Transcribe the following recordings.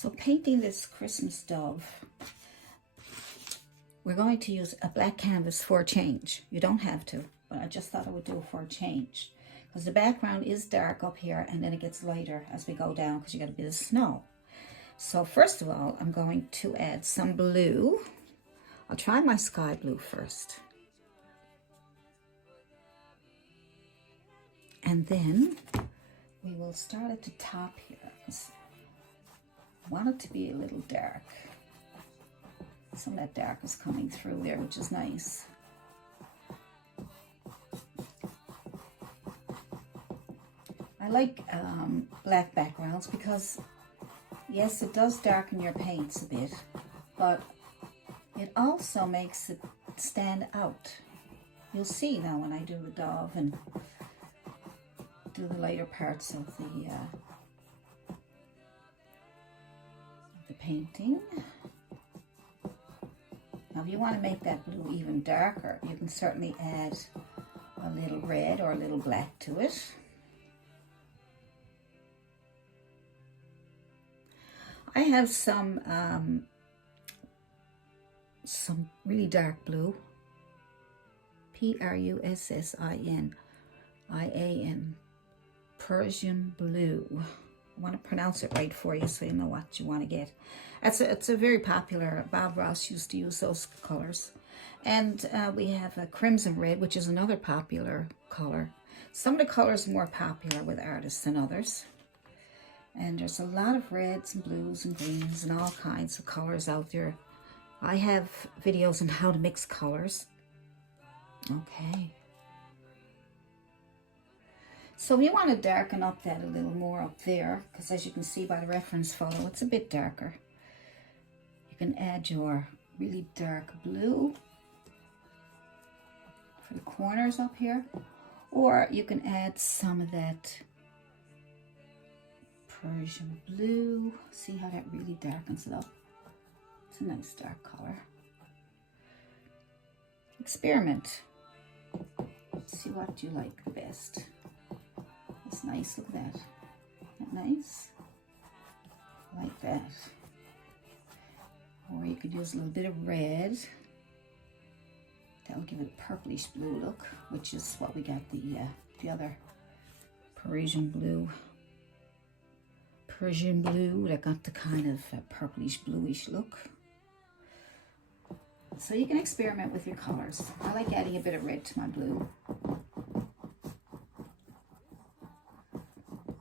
So painting this Christmas Dove, we're going to use a black canvas for a change. You don't have to, but I just thought I would do it for a change. Because the background is dark up here and then it gets lighter as we go down because you got a bit of snow. So first of all, I'm going to add some blue. I'll try my sky blue first. And then we will start at the top here because I want it to be a little dark. Some of that dark is coming through there, which is nice. I like black backgrounds because, yes, it does darken your paints a bit, but it also makes it stand out. You'll see now when I do the dove and do the lighter parts of the painting. Now, if you want to make that blue even darker, you can certainly add a little red or a little black to it. I have some really dark blue, P-R-U-S-S-I-N-I-A-N, Persian blue. I want to pronounce it right for you so you know what you want to get. It's a very popular, Bob Ross used to use those colors. And we have a crimson red, which is another popular color. Some of the colors are more popular with artists than others. And there's a lot of reds and blues and greens and all kinds of colors out there. I have videos on how to mix colors. Okay. So you want to darken up that a little more up there, because as you can see by the reference photo, it's a bit darker. You can add your really dark blue for the corners up here, or you can add some of that Persian blue. See how that really darkens it up? It's a nice dark color. Experiment. See what you like the best. It's nice, look at that. Isn't that nice? I like that. Or you could use a little bit of red. That'll give it a purplish blue look, which is what we got the other Persian blue. Persian blue that got the kind of purplish bluish look. So you can experiment with your colors. I like adding a bit of red to my blue.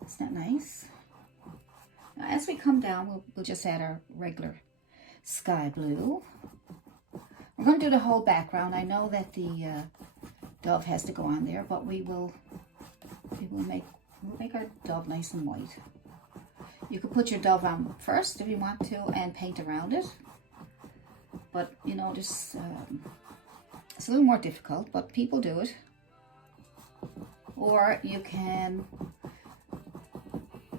Isn't that nice? Now, as we come down, we'll just add our regular sky blue. We're going to do the whole background. I know that the dove has to go on there, but we'll make our dove nice and white. You could put your dove on first if you want to and paint around it. But, you know, it's a little more difficult, but people do it. Or you can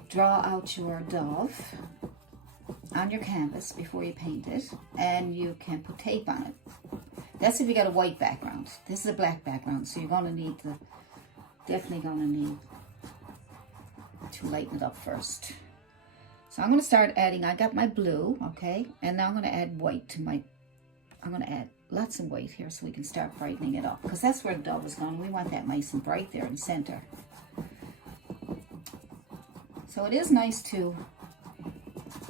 draw out your dove on your canvas before you paint it, and you can put tape on it. That's if you got a white background. This is a black background, so you're going to need definitely going to need to lighten it up first. So I'm going to start adding, I got my blue, okay, and now I'm going to add white to my, I'm going to add lots of white here so we can start brightening it up, because that's where the dove is going. We want that nice and bright there in the center. So it is nice to,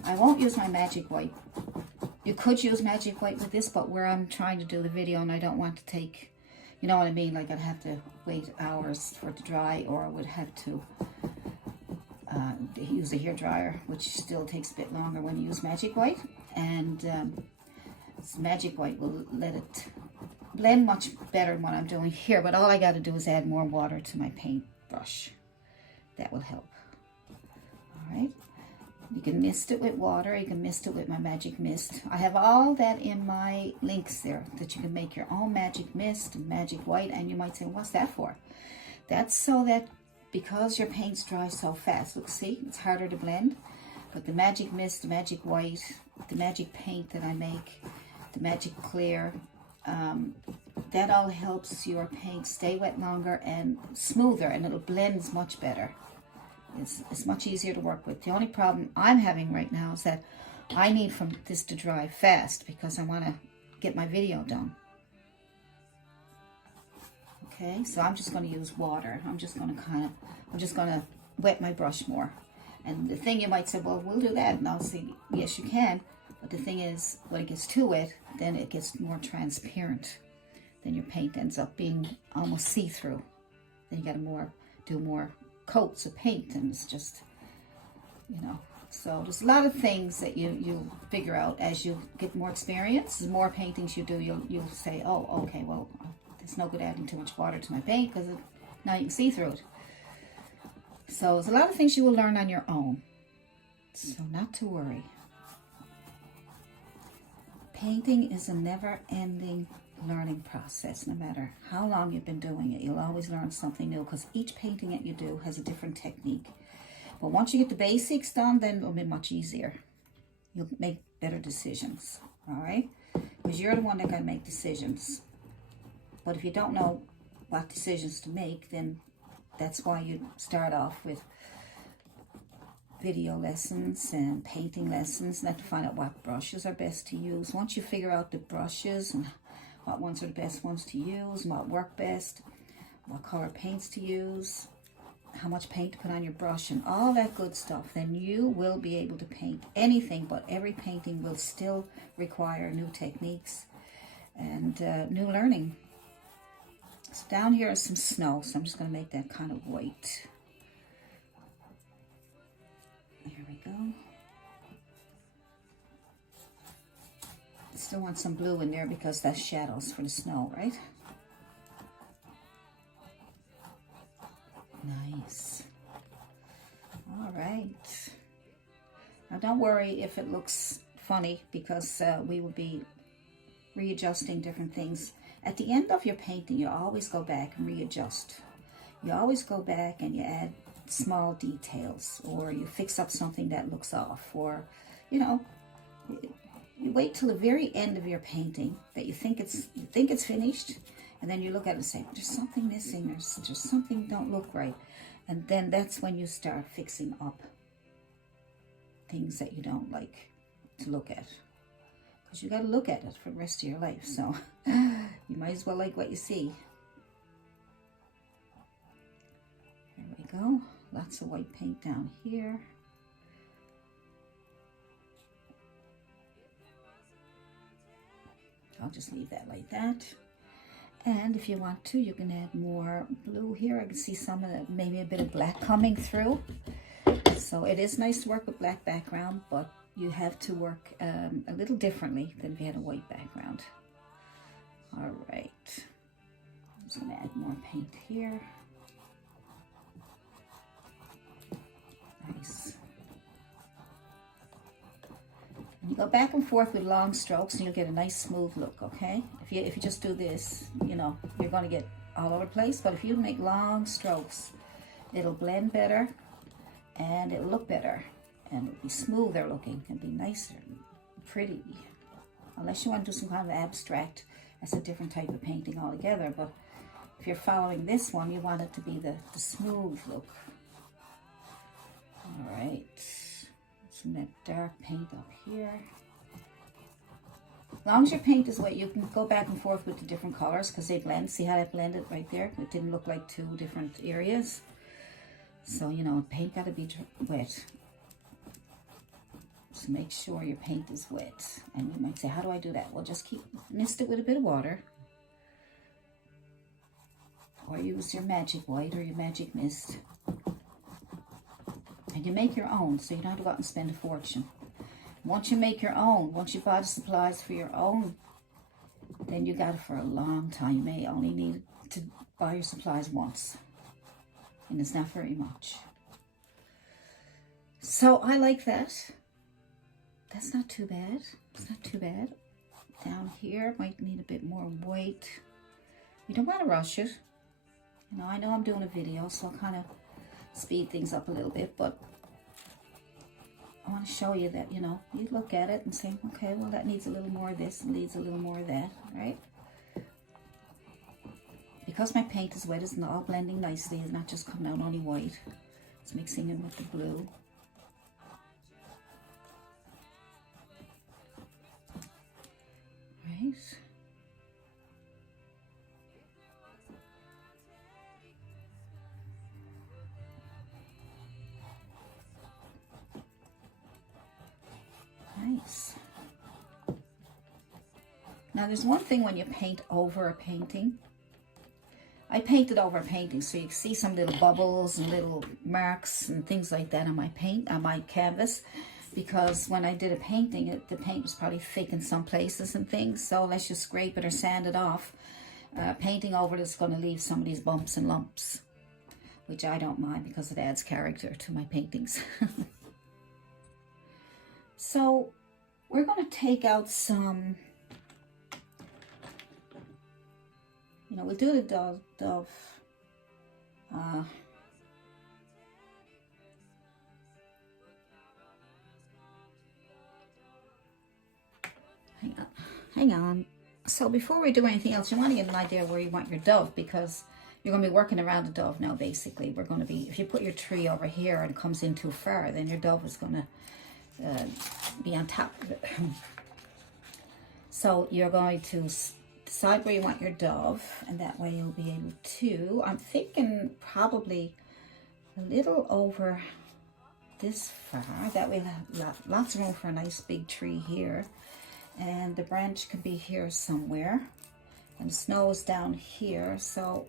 I won't use my magic white. You could use magic white with this, but where I'm trying to do the video and I don't want to take, you know what I mean, like I'd have to wait hours for it to dry, or I would have to use a hair dryer, which still takes a bit longer when you use magic white. And magic white will let it blend much better than what I'm doing here, but all I got to do is add more water to my paintbrush. That will help. Alright, you can mist it with water, you can mist it with my magic mist. I have all that in my links there, that you can make your own magic mist and magic white. And you might say, what's that for? That's so that because your paints dry so fast, look, see, it's harder to blend. But the magic mist, the magic white, the magic paint that I make, the magic clear, that all helps your paint stay wet longer and smoother, and it'll blend much better It's much easier to work with. The only problem I'm having right now is that I need from this to dry fast because I want to get my video done. Okay, so I'm just going to use water. I'm just going to wet my brush more. And the thing, you might say, well, we'll do that. And I'll say, yes, you can. But the thing is, when it gets too wet, then it gets more transparent. Then your paint ends up being almost see-through. Then you got to do more coats of paint, and it's just, you know. So there's a lot of things that you figure out as you get more experience. The more paintings you do, you'll say, oh, okay, well, it's no good adding too much water to my paint because now you can see through it. So there's a lot of things you will learn on your own. So not to worry. Painting is a never-ending learning process. No matter how long you've been doing it, you'll always learn something new because each painting that you do has a different technique. But once you get the basics done, then it'll be much easier. You'll make better decisions, all right? Because you're the one that got to make decisions. But if you don't know what decisions to make, then that's why you start off with video lessons and painting lessons, and have to find out what brushes are best to use. Once you figure out the brushes and what ones are the best ones to use, and what work best, what color paints to use, how much paint to put on your brush, and all that good stuff, then you will be able to paint anything, but every painting will still require new techniques and new learning. So down here is some snow, so I'm just going to make that kind of white. There we go. Still want some blue in there because that's shadows for the snow, right? Nice. All right. Now don't worry if it looks funny because we will be readjusting different things. At the end of your painting, you always go back and readjust. You always go back and you add small details, or you fix up something that looks off, or, you know, you wait till the very end of your painting that you think it's finished, and then you look at it and say, there's something missing, there's something don't look right. And then that's when you start fixing up things that you don't like to look at. Because you got to look at it for the rest of your life, so you might as well like what you see. There we go. Lots of white paint down here. I'll just leave that like that. And if you want to, you can add more blue here. I can see some of the, maybe a bit of black coming through. So it is nice to work with black background, but you have to work a little differently than if you had a white background. All right. I'm just going to add more paint here. Nice. And you go back and forth with long strokes and you'll get a nice smooth look, okay? If you just do this, you know, you're going to get all over the place. But if you make long strokes, it'll blend better and it'll look better. And it'll be smoother looking and be nicer and pretty. Unless you want to do some kind of abstract, that's a different type of painting altogether. But if you're following this one, you want it to be the smooth look. All right, some of that dark paint up here. As long as your paint is wet, you can go back and forth with the different colors because they blend. See how that blended right there? It didn't look like two different areas. So, you know, paint got to be wet. So make sure your paint is wet. And you might say, how do I do that? Well, just mist it with a bit of water. Or use your magic white or your magic mist. And you make your own, so you don't have to go out and spend a fortune. Once you make your own, once you buy the supplies for your own, then you got it for a long time. You may only need to buy your supplies once. And it's not very much. So I like that. That's not too bad. It's not too bad. Down here, might need a bit more white. You don't want to rush it. You know, I know I'm doing a video, so I'll kind of speed things up a little bit, but I want to show you that, you know, you look at it and say, okay, well, that needs a little more of this and needs a little more of that, right? Because my paint is wet, it's not all blending nicely. It's not just coming out only white. It's mixing in with the blue. Right. Nice. Now there's one thing when you paint over a painting. I painted over a painting so you can see some little bubbles and little marks and things like that on my paint, on my canvas, because when I did a painting, the paint was probably thick in some places and things, so unless you scrape it or sand it off, painting over it is going to leave some of these bumps and lumps, which I don't mind because it adds character to my paintings. So we're going to take out some, you know, we'll do the dove. Hang on. So before we do anything else, you want to get an idea where you want your dove, because you're going to be working around the dove now, basically. We're going to be, if you put your tree over here and it comes in too far, then your dove is going to be on top of it. So you're going to decide where you want your dove, and that way you'll be able to, I'm thinking probably a little over this far. That way we'll have lots of room for a nice big tree here. And the branch can be here somewhere. And the snow is down here, so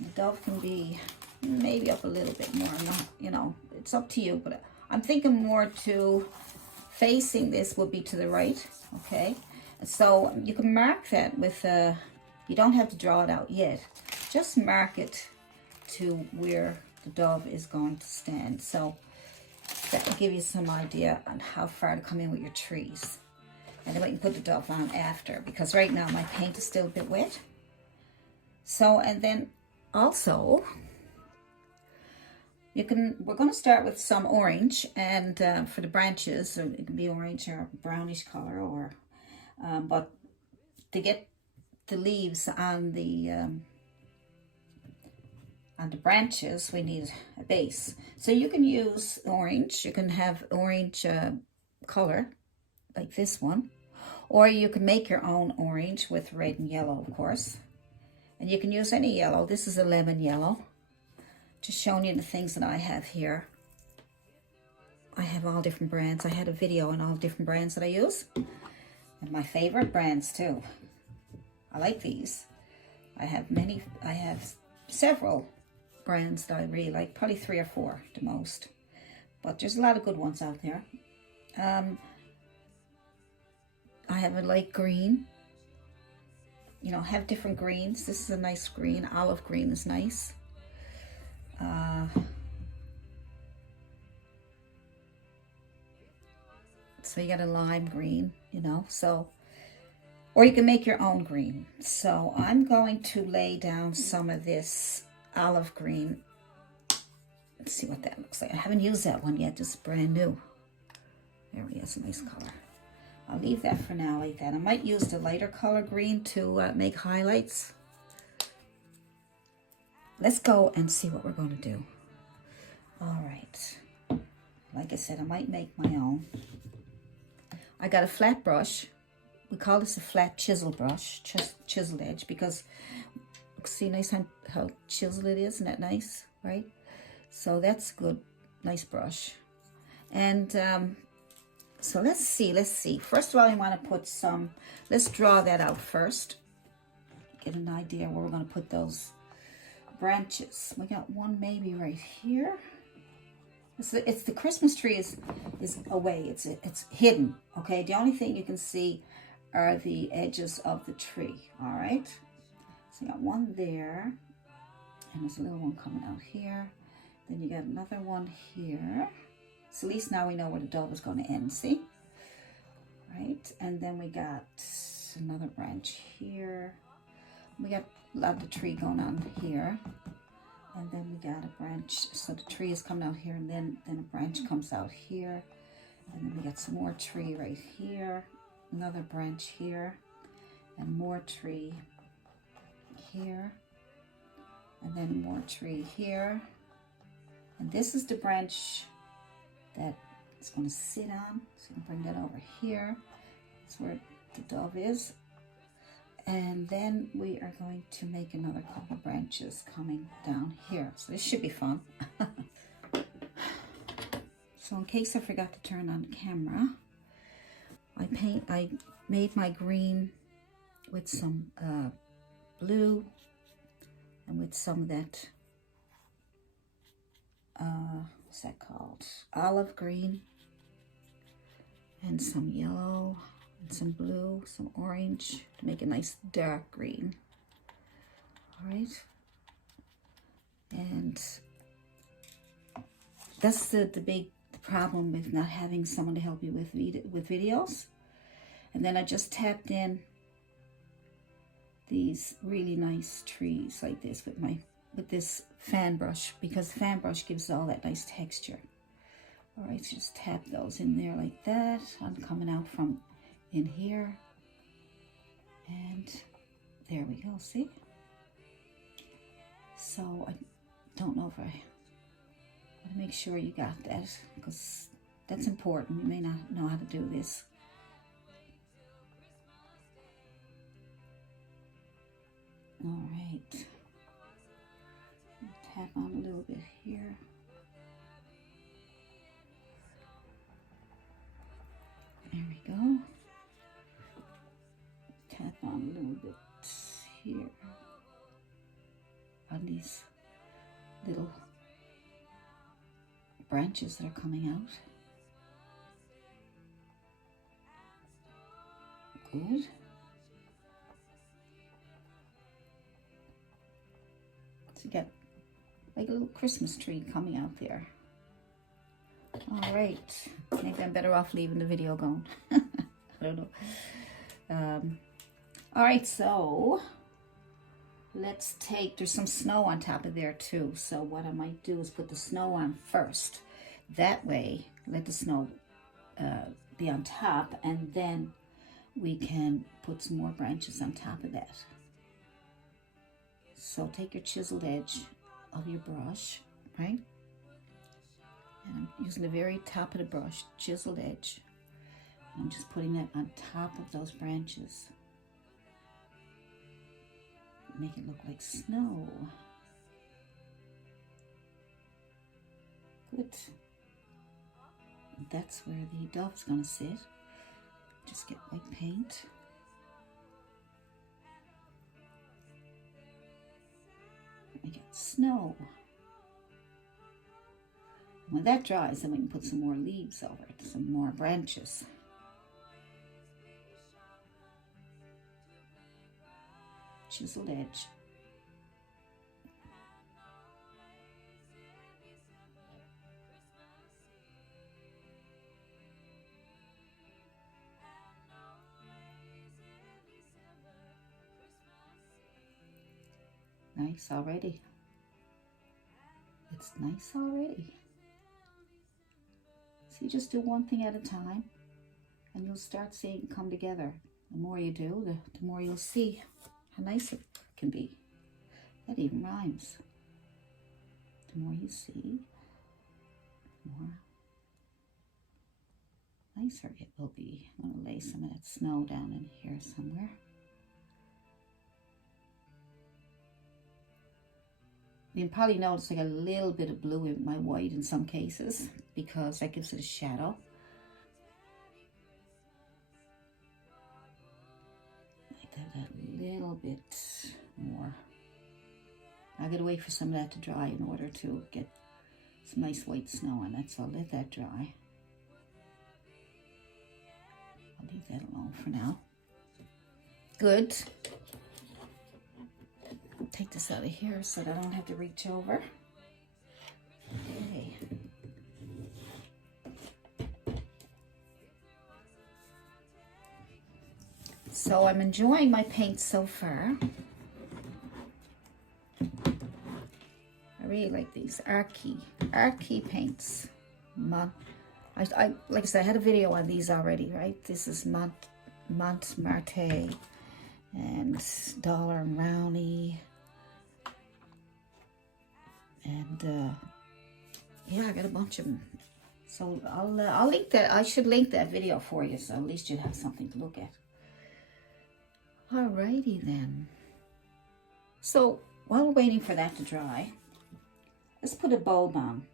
the dove can be maybe up a little bit more. Not, you know, it's up to you, but I'm thinking more to facing this would be to the right, okay? So you can mark that with, you don't have to draw it out yet. Just mark it to where the dove is going to stand. So that will give you some idea on how far to come in with your trees. And then we can put the dove on after, because right now my paint is still a bit wet. So, and then also, you can, we're going to start with some orange, and for the branches, so it can be orange or brownish color, or but to get the leaves on the branches, we need a base. So you can use orange. You can have orange color, like this one, or you can make your own orange with red and yellow, of course. And you can use any yellow. This is a lemon yellow. Just showing you the things that I have here. I have all different brands. I had a video on all different brands that I use. And my favorite brands too. I like these. I have several brands that I really like. Probably 3 or 4 the most. But there's a lot of good ones out there. I have a light green. You know, have different greens. This is a nice green. Olive green is nice. So you got a lime green, you know, so, or you can make your own green. So I'm going to lay down some of this olive green. Let's see what that looks like. I haven't used that one yet, just brand new. There we go, it's a nice color. I'll leave that for now like that. I might use the lighter color green to make highlights. Let's go and see what we're going to do. All right. Like I said, I might make my own. I got a flat brush. We call this a flat chisel brush, chisel edge, because see nice how chiseled it is. Isn't that nice, right? So that's good, nice brush. And so let's see. First of all, you want to put some, let's draw that out first. Get an idea where we're going to put those branches. We got one maybe right here. It's the Christmas tree is away. It's hidden. Okay, the only thing you can see are the edges of the tree. All right. So you got one there, and there's a little one coming out here. Then you got another one here. So at least now we know where the dove is going to end. See, right? And then we got another branch here. We got a lot of the tree going on here. And then we got a branch, so the tree is coming out here, and then a branch comes out here. And then we got some more tree right here, another branch here, and more tree here, and then more tree here, And this is the branch that it's going to sit on. So I'm going to bring that over here. That's where the dove is. And then we are going to make another couple branches coming down here. So this should be fun. So in case I forgot to turn on the camera, I made my green with some blue and with some of that, what's that called? Olive green, and some yellow, and some blue, some orange to make a nice dark green. All right. And that's the big problem with not having someone to help you with videos. And then I just tapped in these really nice trees like this with this fan brush, because the fan brush gives all that nice texture. All right, so just tap those in there like that. I'm coming out from in here, and there we go. See? So I don't know if I want to make sure you got that, because that's important. You may not know how to do this. All right, tap on a little bit here. There we go. Tap on a little bit here on these little branches that are coming out. Good. So you got like a little Christmas tree coming out there. All right, maybe I'm better off leaving the video going. I don't know. All right, so let's there's some snow on top of there too. So what I might do is put the snow on first. That way, let the snow be on top, and then we can put some more branches on top of that. So take your chiseled edge of your brush, right? And I'm using the very top of the brush, chiseled edge. I'm just putting that on top of those branches. Make it look like snow. Good. That's where the dove's gonna sit. Just get white paint. Make it snow. When that dries, then we can put some more leaves over it, some more branches. Chiseled edge. Nice already. It's nice already. So you just do one thing at a time, and you'll start seeing it come together. The more you do, the more you'll see how nice it can be. That even rhymes. The more you see, the more nicer it will be. I'm going to lay some of that snow down in here somewhere. You can probably notice like a little bit of blue in my white in some cases, because that gives it a shadow. Like that a little bit more. I gotta wait for some of that to dry in order to get some nice white snow on that, so I'll let that dry. I'll leave that alone for now. Good. Take this out of here so that I don't have to reach over. Okay. So I'm enjoying my paint so far. I really like these archy paints. Like I said, I had a video on these already, right? This is Montmartre and Dollar and Rowney. And Yeah, I got a bunch of them. So I'll link that. I should link that video for you, so at least you'll have something to look at. Alrighty then. So while we're waiting for that to dry, let's put a bulb on.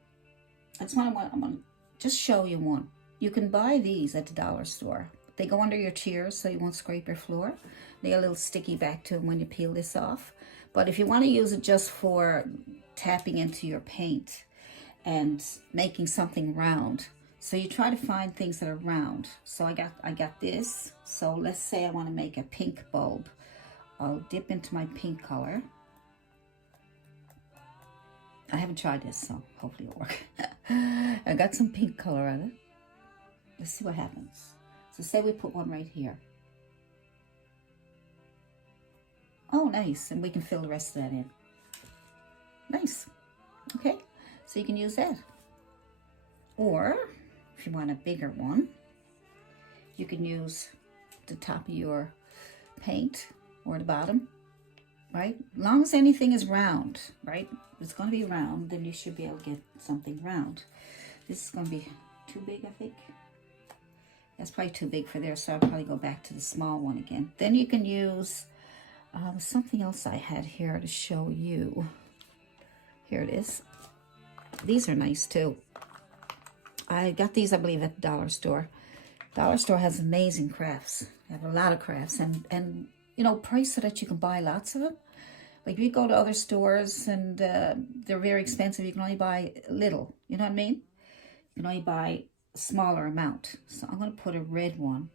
That's what I'm going to just show you one. You can buy these at the dollar store. They go under your chairs so you won't scrape your floor. They get a little sticky back to them when you peel this off. But if you want to use it just for tapping into your paint and making something round, so you try to find things that are round. So I got this. So let's say I want to make a pink bulb. I'll dip into my pink color. I haven't tried this, so hopefully it'll work. I got some pink color on it. Let's see what happens. So say we put one right here. Oh, nice. And we can fill the rest of that in. Nice. Okay. So you can use that. Or if you want a bigger one, you can use the top of your paint or the bottom, right? As long as anything is round, right? If it's going to be round, then you should be able to get something round. This is going to be too big, I think. That's probably too big for there, so I'll probably go back to the small one again. Then you can use something else I had here to show you. Here it is. These are nice too. I got these, I believe, at the dollar store. Dollar store has amazing crafts. They have a lot of crafts and you know, priced so that you can buy lots of them. Like if you go to other stores and they're very expensive, you can only buy little. You know what I mean? You can only buy a smaller amount. So I'm going to put a red one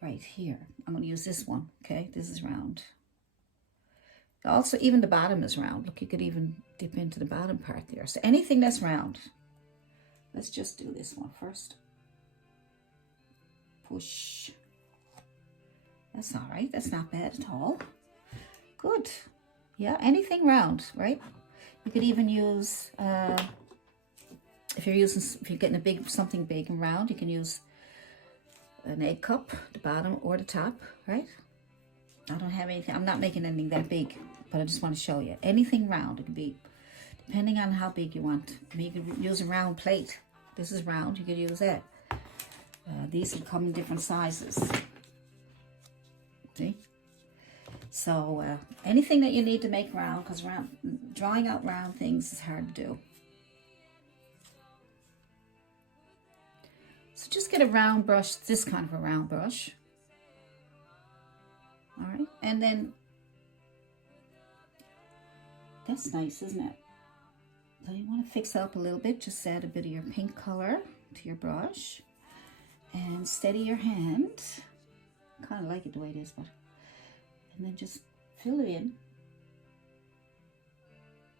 right here. I'm going to use this one. Okay, this is round. Also, even the bottom is round. Look, you could even dip into the bottom part there. So anything that's round. Let's just do this one first. Push. That's all right. That's not bad at all. Good. Yeah, anything round, right? You could even use, if you're getting a big, something big and round, you can use an egg cup, the bottom or the top, right? I don't have anything, I'm not making anything that big, but I just want to show you. Anything round, it could be, depending on how big you want. I mean, you could use a round plate. This is round, you could use that. These will come in different sizes. See? So, anything that you need to make round, because drawing out round things is hard to do. So just get a round brush, this kind of a round brush. All right, and then that's nice, isn't it? So you want to fix it up a little bit. Just add a bit of your pink color to your brush and steady your hand. Kind of like it the way it is, but and then just fill it in.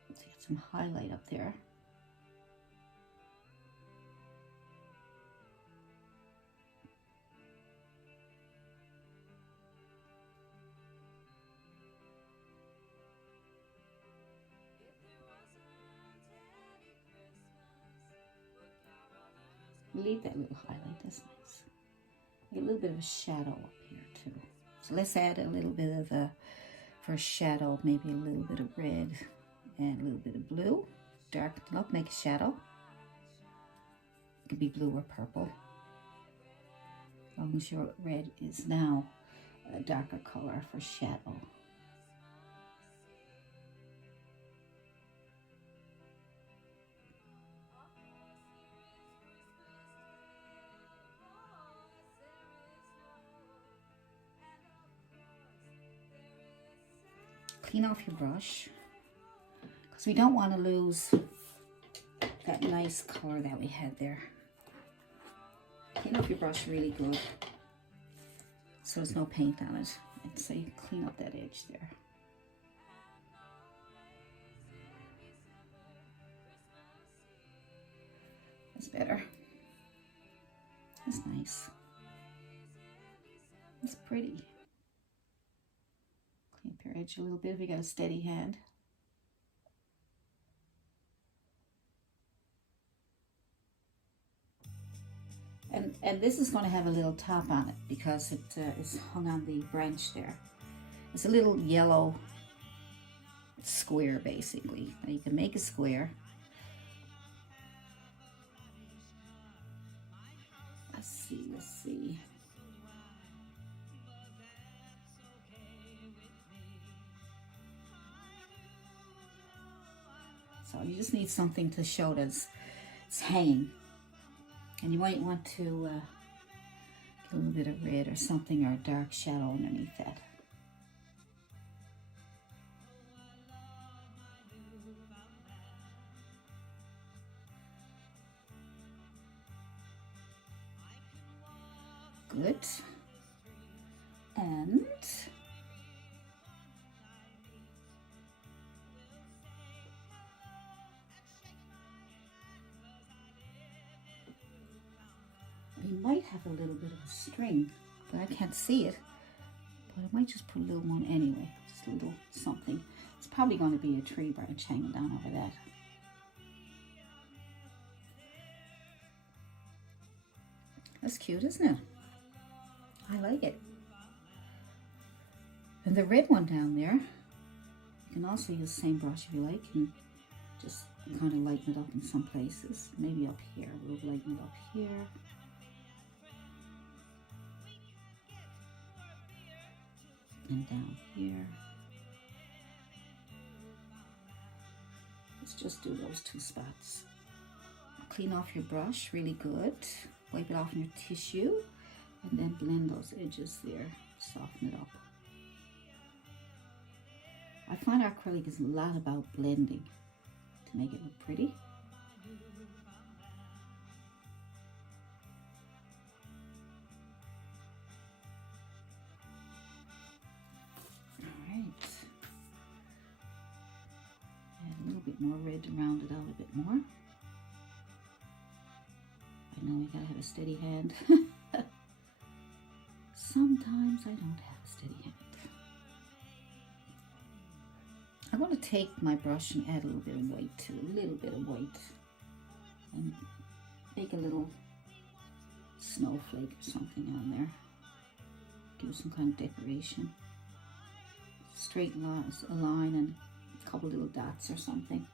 Let's get some highlight up there. Leave that little highlight, that's nice. Get a little bit of a shadow up here too. So let's add a little bit of for a shadow, maybe a little bit of red and a little bit of blue. Darken it up, make a shadow. It could be blue or purple. As long as your red is now a darker color for shadow. Clean off your brush because we don't want to lose that nice color that we had there. Clean off your brush really good so there's no paint on it, and so you clean up that edge there. That's better. That's nice. That's pretty. Clean up your edge a little bit if you got a steady hand. And this is going to have a little top on it because it is hung on the branch there. It's a little yellow square basically. Now you can make a square. Let's see. So you just need something to show that it's hanging. And you might want to get a little bit of red or something, or a dark shadow underneath that. Good. And we might have a little bit of a string, but I can't see it. But I might just put a little one anyway, just a little something. It's probably going to be a tree branch hanging down over that. That's cute, isn't it? I like it. And the red one down there, you can also use the same brush if you like, and just kind of lighten it up in some places. Maybe up here, we'll lighten it up here. And down here. Let's just do those two spots. Clean off your brush really good. Wipe it off in your tissue, and then blend those edges there. Soften it up. I find acrylic is a lot about blending to make it look pretty. Alright. Add a little bit more red to round it out a bit more. I know you gotta have a steady hand. Sometimes I don't have a steady hand. I'm going to take my brush and add a little bit of white too, a little bit of white, and make a little snowflake or something on there. Give some kind of decoration. Straight lines, a line, and a couple little dots or something.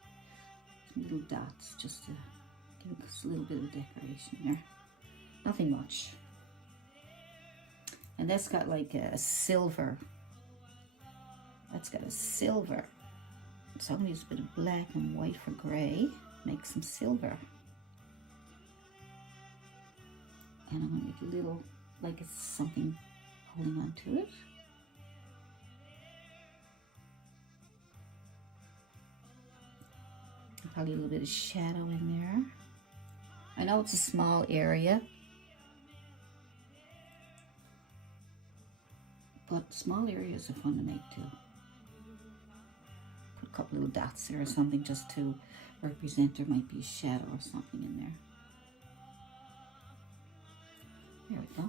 Some little dots just to give us a little bit of decoration there. Nothing much. And that's got like a silver. That's got a silver. So I'm going to use a bit of black and white for gray. Make some silver. And I'm going to make a little, like it's something holding on to it. Probably a little bit of shadow in there. I know it's a small area, but small areas are fun to make too. Put a couple little dots there or something just to represent there might be a shadow or something in there. There we go.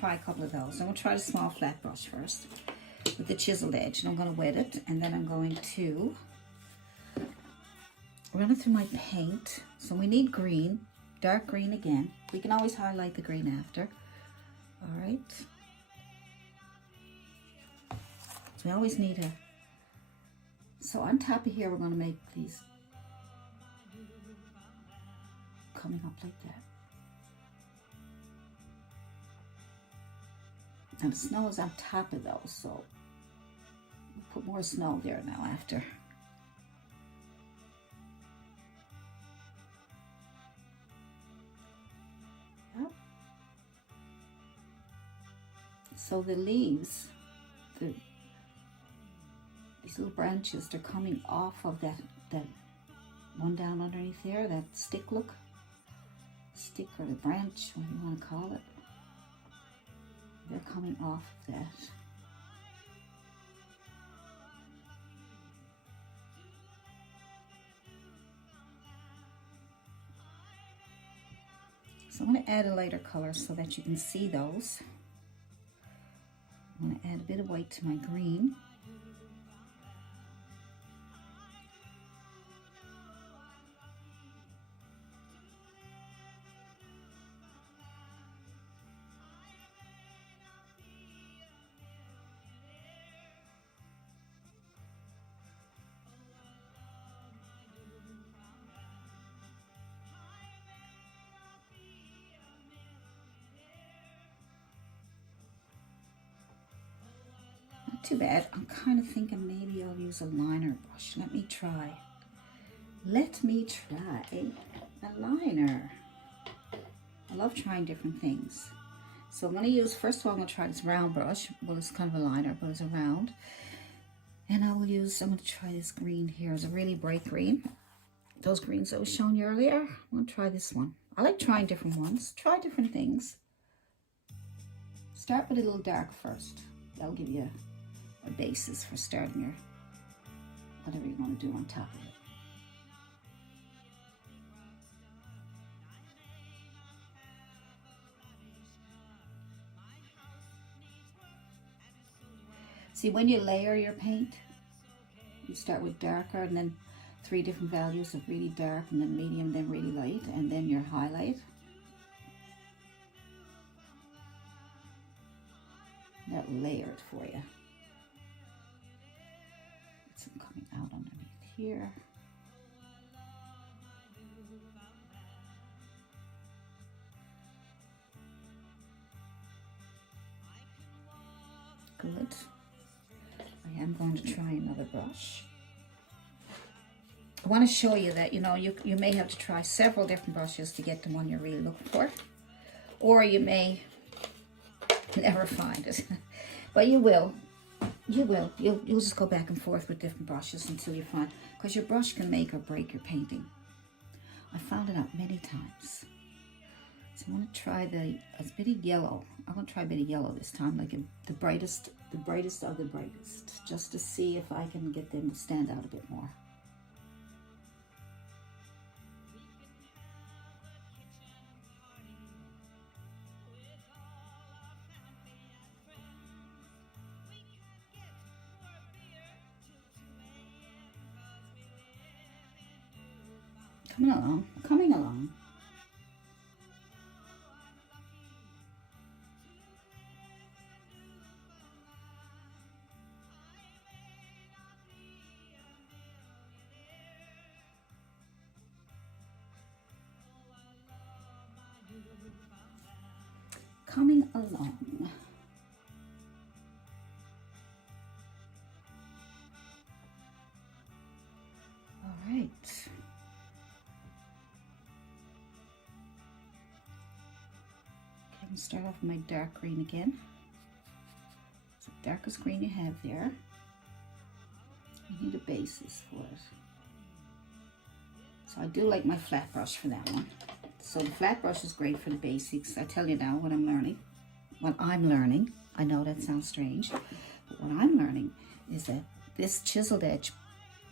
Try a couple of those. I'm going to try the small flat brush first with the chiseled edge, and I'm going to wet it, and then I'm going to run it through my paint. So we need green, dark green again. We can always highlight the green after. All right. So we always need a, so on top of here, we're going to make these coming up like that. And the snow is on top of those, so we'll put more snow there now after. Yep. So the leaves, these little branches, they're coming off of that one down underneath there, that stick or the branch, what you want to call it. They're coming off of that. So I'm going to add a lighter color so that you can see those. I'm going to add a bit of white to my green. Too bad. I'm kind of thinking maybe I'll use a liner brush. Let me try a liner. I love trying different things. So I'm going to use, first of all, I'm going to try this round brush. Well, it's kind of a liner, but it's a round. And I'm going to try this green here. It's a really bright green. Those greens I was showing you earlier. I'm going to try this one. I like trying different ones. Try different things. Start with a little dark first. That'll give you a basis for starting your whatever you want to do on top of it. See, when you layer your paint, you start with darker and then 3 different values of really dark and then medium, then really light, and then your highlight. That will layer it for you. Some coming out underneath here. Good. I am going to try another brush. I want to show you that, you know, you may have to try several different brushes to get the one you're really looking for. Or you may never find it. But you will. You'll just go back and forth with different brushes until you find, because your brush can make or break your painting. I found it out many times. So I'm going to try a bit of yellow. I'm going to try a bit of yellow this time, like the brightest of the brightest, just to see if I can get them to stand out a bit more. Coming along. Coming along. All right. Start off with my dark green again. It's the darkest green you have there. You need a basis for it. So I do like my flat brush for that one. So the flat brush is great for the basics. I tell you now what I'm learning. I know that sounds strange, but what I'm learning is that this chiseled edge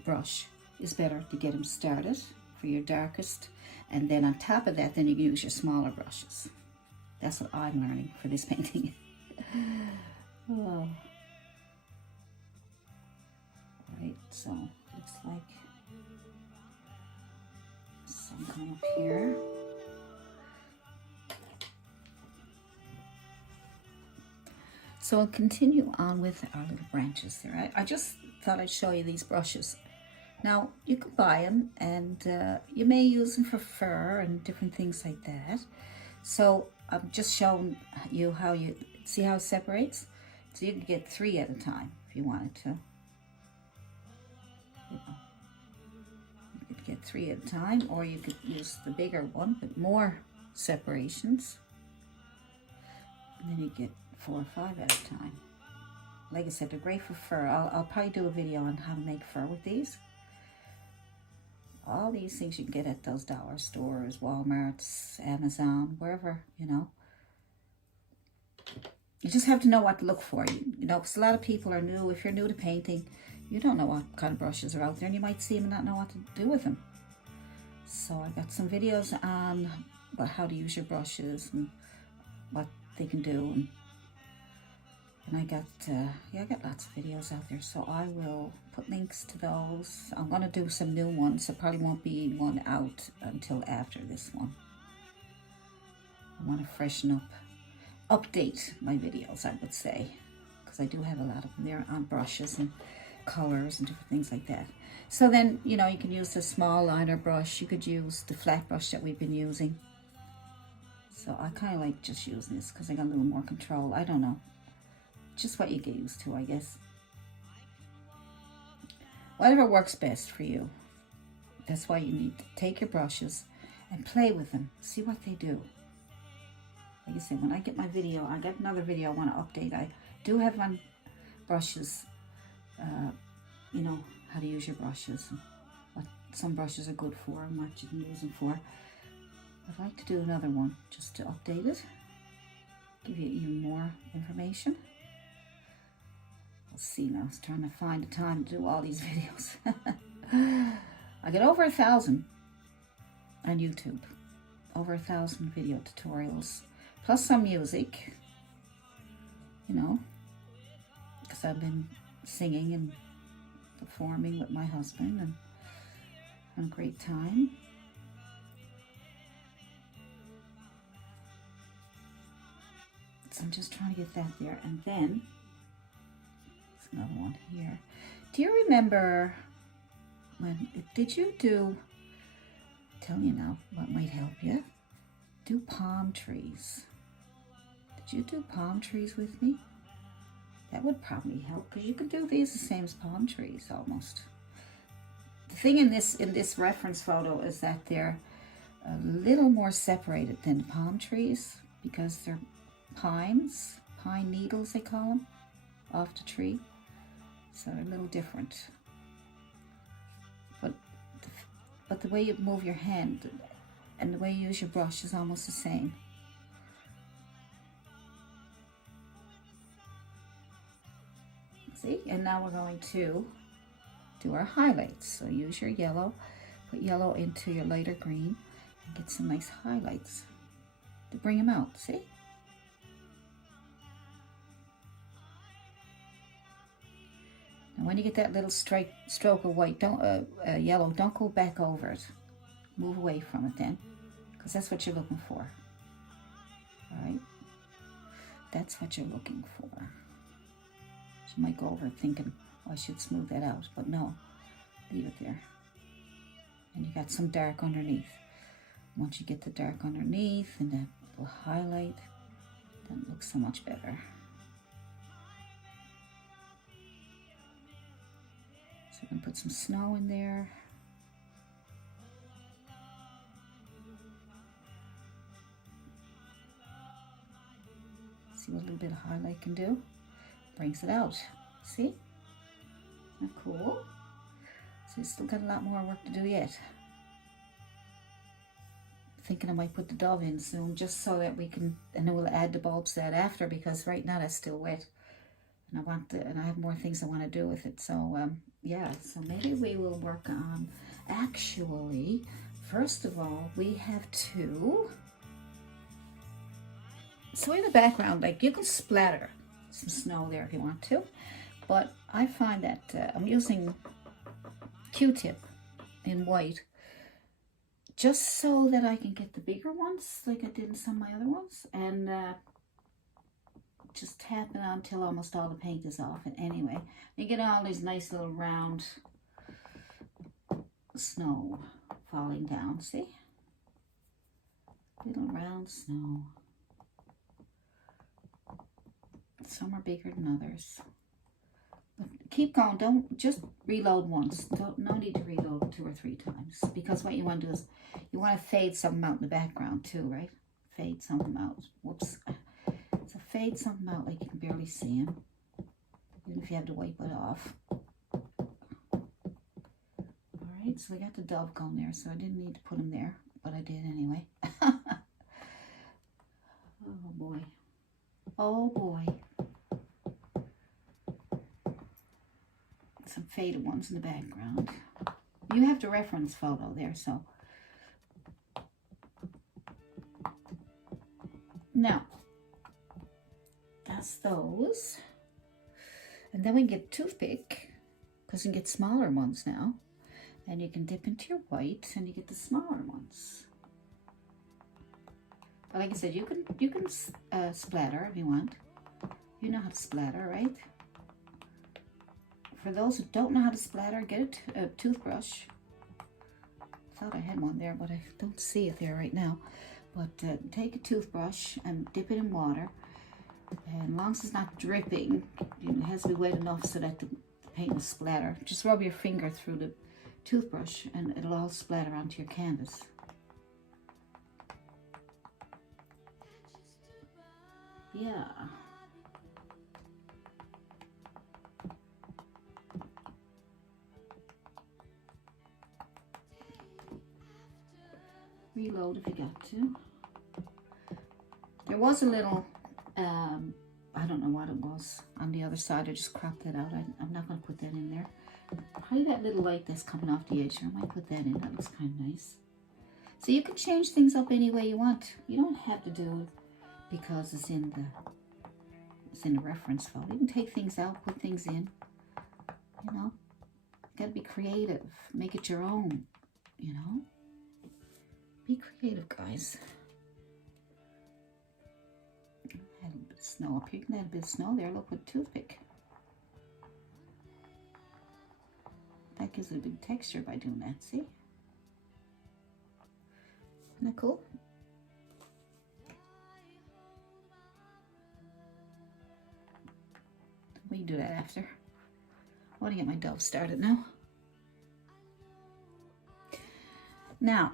brush is better to get them started for your darkest, and then on top of that, then you can use your smaller brushes. That's what I'm learning for this painting. Oh. Right, so looks like some come up here. So I'll continue on with our little branches there. I just thought I'd show you these brushes. Now, you can buy them, and you may use them for fur and different things like that. So I'm just showing you how you, see how it separates? So you can get 3 at a time if you wanted to. You know, you could get 3 at a time, or you could use the bigger one with more separations. And then you get 4 or 5 at a time. Like I said, they're great for fur. I'll probably do a video on how to make fur with these. All these things you can get at those dollar stores, Walmarts, Amazon, wherever, you know. You just have to know what to look for, you know, because a lot of people are new. If you're new to painting, you don't know what kind of brushes are out there, and you might see them and not know what to do with them. So I got some videos on how to use your brushes and what they can do, and I got I got lots of videos out there, so I will put links to those. I'm going to do some new ones. There probably won't be one out until after this one. I want to freshen up, update my videos, I would say, because I do have a lot of them there on brushes and colors and different things like that. So then, you know, you can use the small liner brush. You could use the flat brush that we've been using. So I kind of like just using this because I got a little more control. I don't know. Just what you get used to, I guess. Whatever works best for you. That's why you need to take your brushes and play with them. See what they do. Like I said, when I get my video, I got another video I want to update. I do have on brushes, you know, how to use your brushes and what some brushes are good for and what you can use them for. I'd like to do another one just to update it, give you even more information. Let's see now, I was trying to find the time to do all these videos. I get over 1,000 on YouTube, over 1,000 video tutorials, plus some music, you know, because I've been singing and performing with my husband and having a great time. So I'm just trying to get that there, and then another one here. Do you remember when, did you do, tell you now what might help you, do palm trees? Did you do palm trees with me? That would probably help, because you could do these the same as palm trees almost. The thing in this reference photo is that they're a little more separated than palm trees, because they're pine needles they call them, off the tree. So they're a little different. But the way you move your hand and the way you use your brush is almost the same. See? And now we're going to do our highlights. So use your yellow, put yellow into your lighter green, and get some nice highlights to bring them out. See? And when you get that little stroke of white, yellow, don't go back over it. Move away from it then, because that's what you're looking for. All right? That's what you're looking for. So you might go over it thinking, oh, I should smooth that out, but no, leave it there. And you got some dark underneath. Once you get the dark underneath and that little highlight, then it looks so much better. So I'm going to put some snow in there. See what a little bit of highlight can do? Brings it out. See? Isn't that cool? So you still got a lot more work to do yet. Thinking I might put the dove in soon, just so that we can, and then we'll add the bulbs to that after, because right now that's still wet. And I have more things I want to do with it. So yeah, so maybe we will work on, actually, first of all, we have to So in the background, like, you can splatter some snow there if you want to, but I find that I'm using Q-tip in white just so that I can get the bigger ones like I did in some of my other ones, and just tap it on until almost all the paint is off. And anyway, you get all these nice little round snow falling down, see? Little round snow. Some are bigger than others. But keep going. Don't just reload once. No need to reload 2 or 3 times, because what you want to do is you want to fade something out in the background too, right? Fade something out. Whoops. So fade something out like you can barely see him, even if you have to wipe it off. Alright, so I got the dove going there, so I didn't need to put him there, but I did anyway. Oh boy. Oh boy. Some faded ones in the background. You have the reference photo there, so. Now, that's those. And then we get a toothpick, because you can get smaller ones now. And you can dip into your white and you get the smaller ones. But like I said, you can splatter if you want. You know how to splatter, right? For those who don't know how to splatter, get a toothbrush. I thought I had one there, but I don't see it there right now. But take a toothbrush and dip it in water. And as long as it's not dripping, it has to be wet enough so that the paint will splatter. Just rub your finger through the toothbrush and it'll all splatter onto your canvas. Yeah. Reload if you got to. There was a little, I don't know what it was on the other side. I just cropped that out. I'm not going to put that in there. Probably that little light that's coming off the edge here. I might put that in. That looks kind of nice. So you can change things up any way you want. You don't have to do it because it's in the reference photo. You can take things out, put things in. You know, you gotta be creative. Make it your own. You know, be creative, guys. Add a little bit of snow up here. You can add a bit of snow there. Look with a toothpick. That gives it a big texture by doing that, see? Isn't that cool? We can do that after. I want to get my dove started now. Now,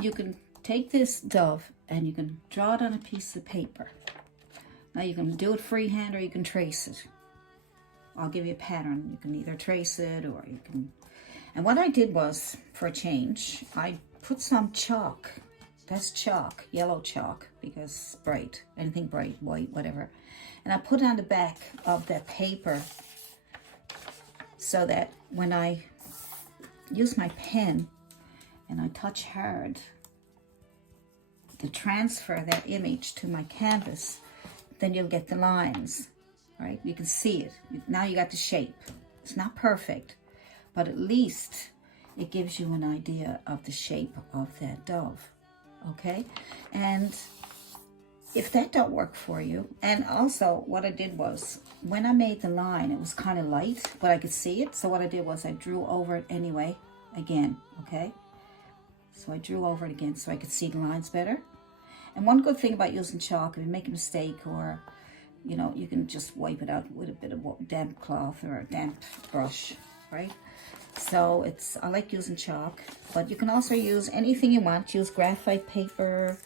you can take this dove and you can draw it on a piece of paper. Now you can do it freehand or you can trace it. I'll give you a pattern. You can either trace it or you can... And what I did was, for a change, I put some chalk. That's chalk, yellow chalk, because it's bright. Anything bright, white, whatever. And I put it on the back of that paper so that when I use my pen and I touch hard to transfer that image to my canvas, then you'll get the lines. Right? You can see it. Now you got the shape. It's not perfect, but at least it gives you an idea of the shape of that dove. Okay? And if that don't work for you, and also what I did was, when I made the line, it was kind of light, but I could see it. So what I did was I drew over it anyway, again, okay? So I drew over it again so I could see the lines better. And one good thing about using chalk, if you make a mistake or you know, you can just wipe it out with a bit of damp cloth or a damp brush, right? So I like using chalk, but you can also use anything you want. Use graphite paper,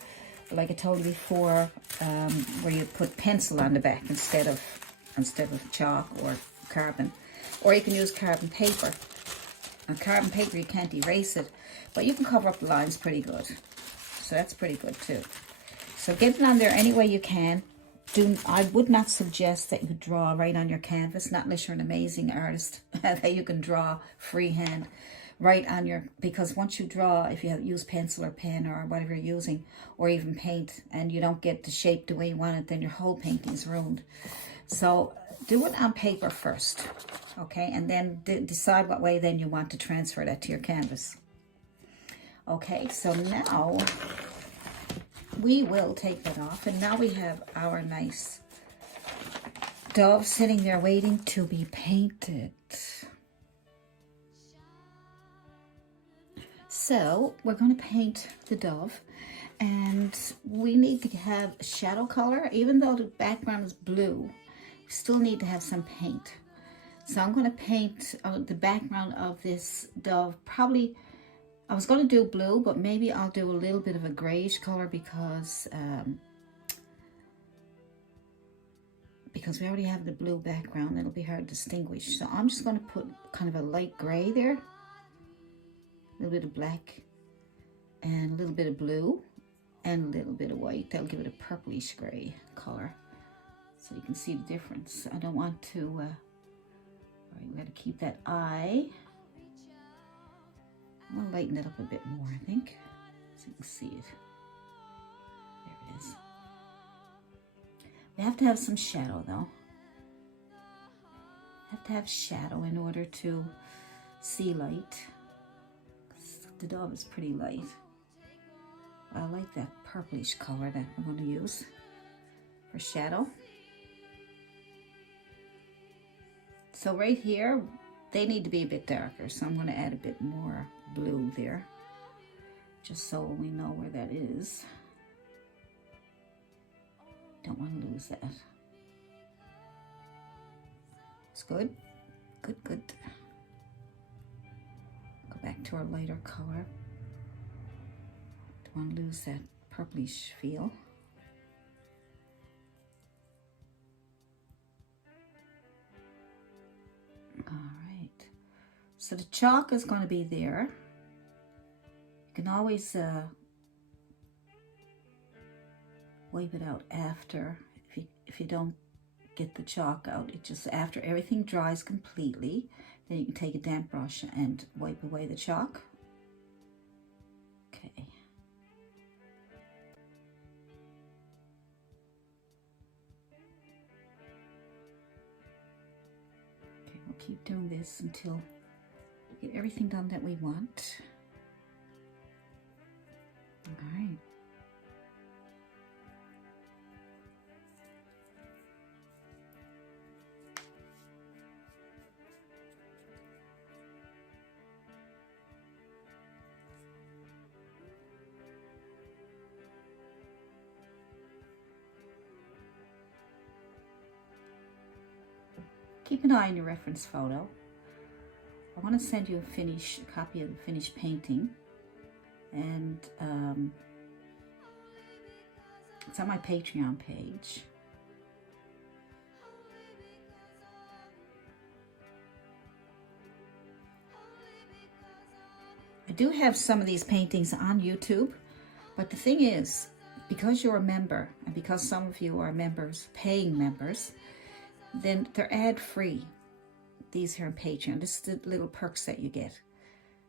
like I told you before, where you put pencil on the back instead of chalk or carbon. Or you can use carbon paper. On carbon paper, you can't erase it, but you can cover up the lines pretty good. So that's pretty good too. So get it on there any way you can. I would not suggest that you draw right on your canvas, not unless you're an amazing artist that you can draw freehand. right on your, because once you draw, if you use pencil or pen or whatever you're using, or even paint, and you don't get the shape the way you want it, then your whole painting is ruined. So do it on paper first, okay? And then decide what way then you want to transfer that to your canvas. Okay, so now we will take that off, and now we have our nice dove sitting there waiting to be painted. So we're going to paint the dove, and we need to have shadow color. Even though the background is blue, we still need to have some paint. So I'm going to paint the background of this dove. Probably, I was going to do blue, but maybe I'll do a little bit of a grayish color because we already have the blue background. It'll be hard to distinguish. So I'm just going to put kind of a light gray there. A little bit of black and a little bit of blue and a little bit of white. That'll give it a purplish gray color so you can see the difference. I don't want to, all right, we got to keep that eye. I'm going to lighten it up a bit more, I think, so you can see it. There it is. We have to have some shadow though. Have to have shadow in order to see light. The dove is pretty light. I like that purplish color that we're going to use for shadow. So right here, they need to be a bit darker, so I'm going to add a bit more blue there, just so we know where that is. Don't want to lose that. It's good. Good, good. Go back to our lighter color. Don't want to lose that purplish feel. All right. So the chalk is going to be there. You can always wipe it out after if you don't get the chalk out. It just after everything dries completely, then you can take a damp brush and wipe away the chalk. Okay. Okay, we'll keep doing this until we get everything done that we want. All right. Keep an eye on your reference photo. I want to send you a copy of the finished painting, and it's on my Patreon page. I do have some of these paintings on YouTube, but the thing is, because you're a member, and because some of you are members, paying members, then they're ad-free. These here on Patreon. This is the little perks that you get,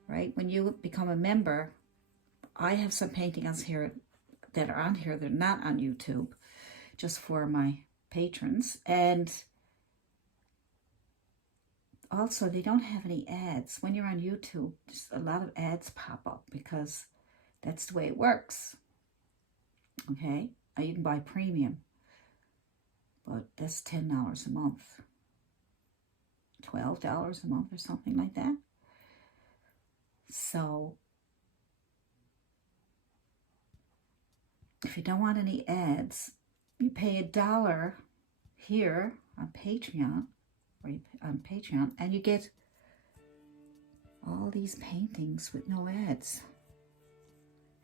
right? When you become a member, I have some paintings here that are on here. They're not on YouTube, just for my patrons. And also, they don't have any ads. When you're on YouTube, just a lot of ads pop up because that's the way it works. Okay? You can buy premium, but that's $10 a month. $12 a month or something like that. So if you don't want any ads, you pay $1 here on Patreon, and you get all these paintings with no ads.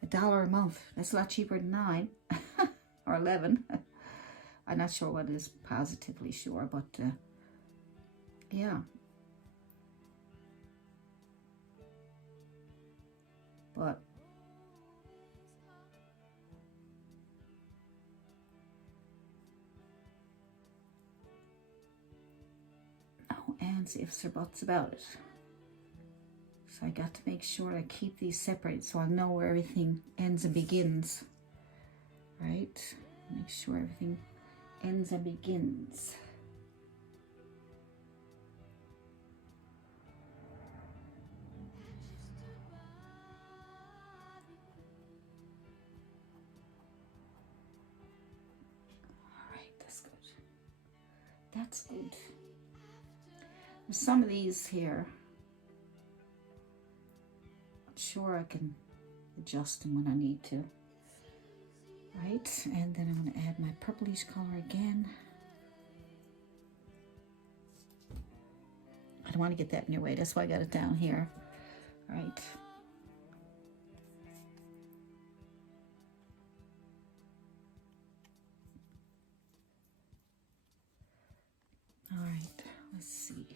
$1 a month. That's a lot cheaper than 9 or 11. I'm not sure what is positively sure, but yeah. But no ands, ifs, or buts about it. So So I got to make sure I keep these separate so I'll know where everything ends and begins. Right? Make sure everything ends and begins. That's good. There's some of these here. I'm sure I can adjust them when I need to. Right, and then I'm going to add my purplish color again. I don't want to get that in your way, that's why I got it down here. Right. All right, let's see.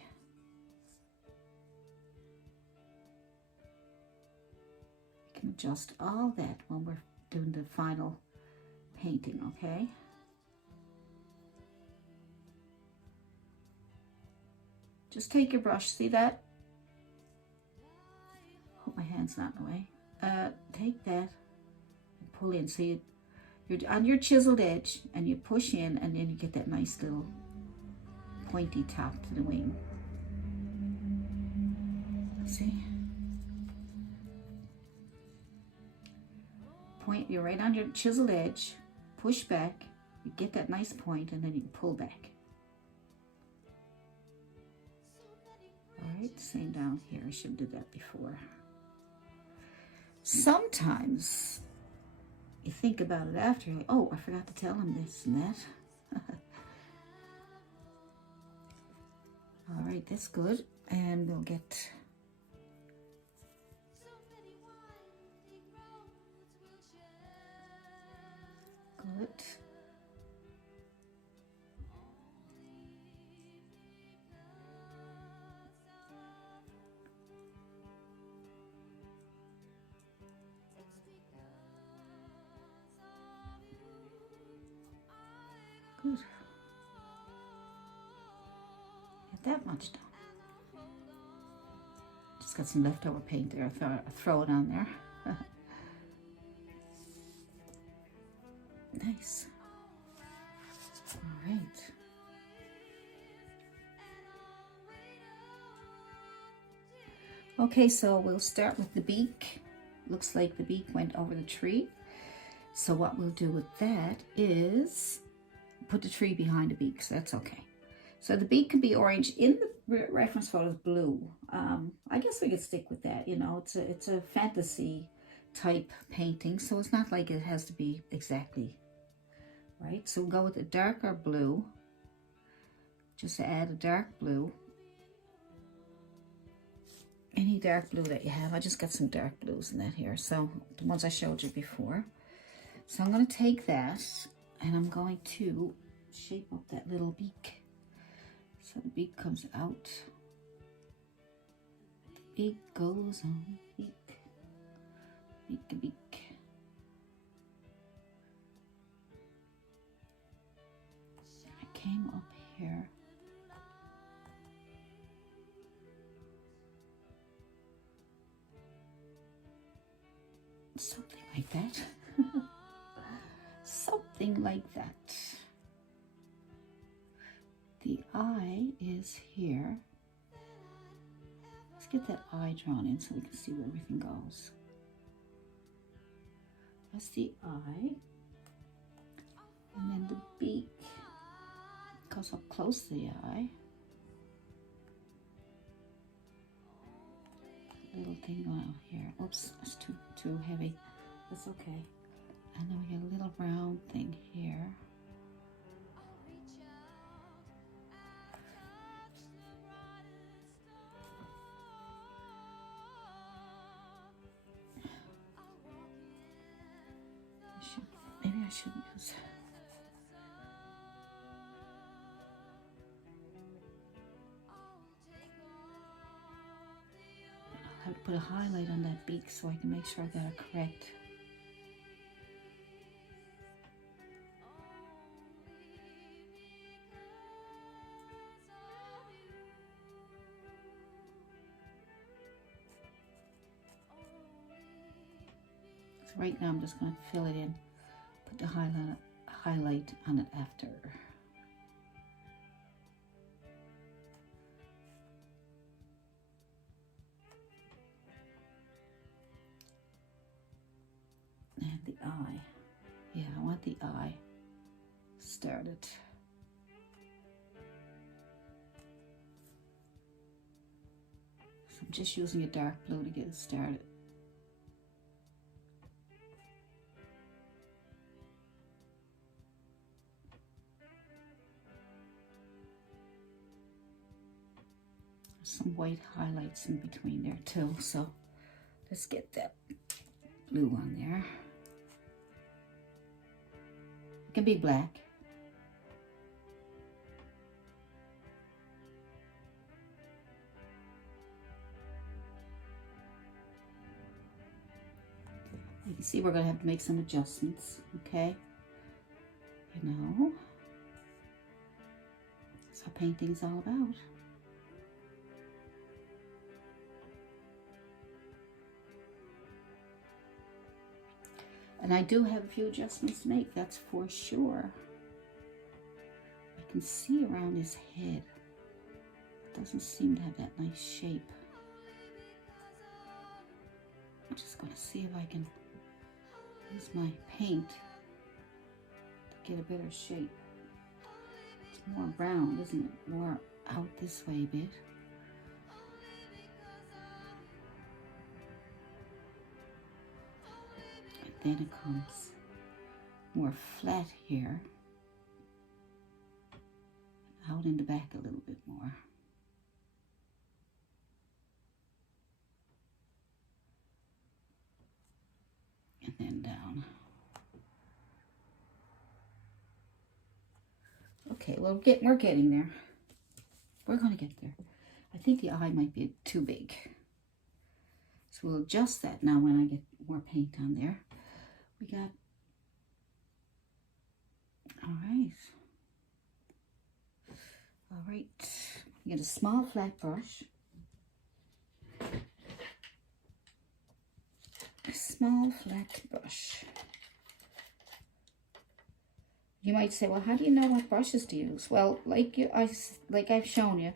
You can adjust all that when we're doing the final painting, okay? Just take your brush, see that? Hope my hand's not in the way. Take that and pull in. So you're on your chiseled edge and you push in and then you get that nice little pointy top to the wing. See? Point, you're right on your chiseled edge, push back, you get that nice point and then you pull back. Alright, same down here, I should have did that before. Sometimes you think about it after, you're like, oh, I forgot to tell him this and that. Alright, that's good. And we'll get good. Good. Get that much done. Just got some leftover paint there. I throw it on there. Nice. All right. Okay, so we'll start with the beak. Looks like the beak went over the tree. So what we'll do with that is put the tree behind the beak, so that's okay. So the beak can be orange. In the reference photo is blue. I guess we could stick with that, you know. It's a fantasy type painting, so it's not like it has to be exactly right. So we'll go with a darker blue. Just add a dark blue. Any dark blue that you have. I just got some dark blues in that here. So the ones I showed you before. So I'm going to take that and I'm going to shape up that little beak. So the beak comes out. The beak goes on. Beak. Beak, beak. I came up here. Something like that. Something like that. The eye is here. Let's get that eye drawn in so we can see where everything goes. That's the eye. And then the beak goes up close to the eye. Little thing going out here. Oops, that's too heavy. That's okay. And then we get a little round thing here. Maybe I shouldn't use. I have to put a highlight on that beak so I can make sure I got it correct. So right now I'm just going to fill it in, put the highlight on it after. And the eye. Yeah, I want the eye started. So I'm just using a dark blue to get it started. Some white highlights in between there too, so let's get that blue on there. It can be black. You can see we're going to have to make some adjustments, okay? You know, that's what painting's all about. And I do have a few adjustments to make, that's for sure. I can see around his head. It doesn't seem to have that nice shape. I'm just going to see if I can use my paint to get a better shape. It's more brown, isn't it? More out this way a bit. Then it comes more flat here, out in the back a little bit more. And then down. Okay, well, we're getting there. We're going to get there. I think the eye might be too big. So we'll adjust that now when I get more paint on there. We got, all right, you get a small flat brush, You might say, well, how do you know what brushes to use? Well, like I've shown you,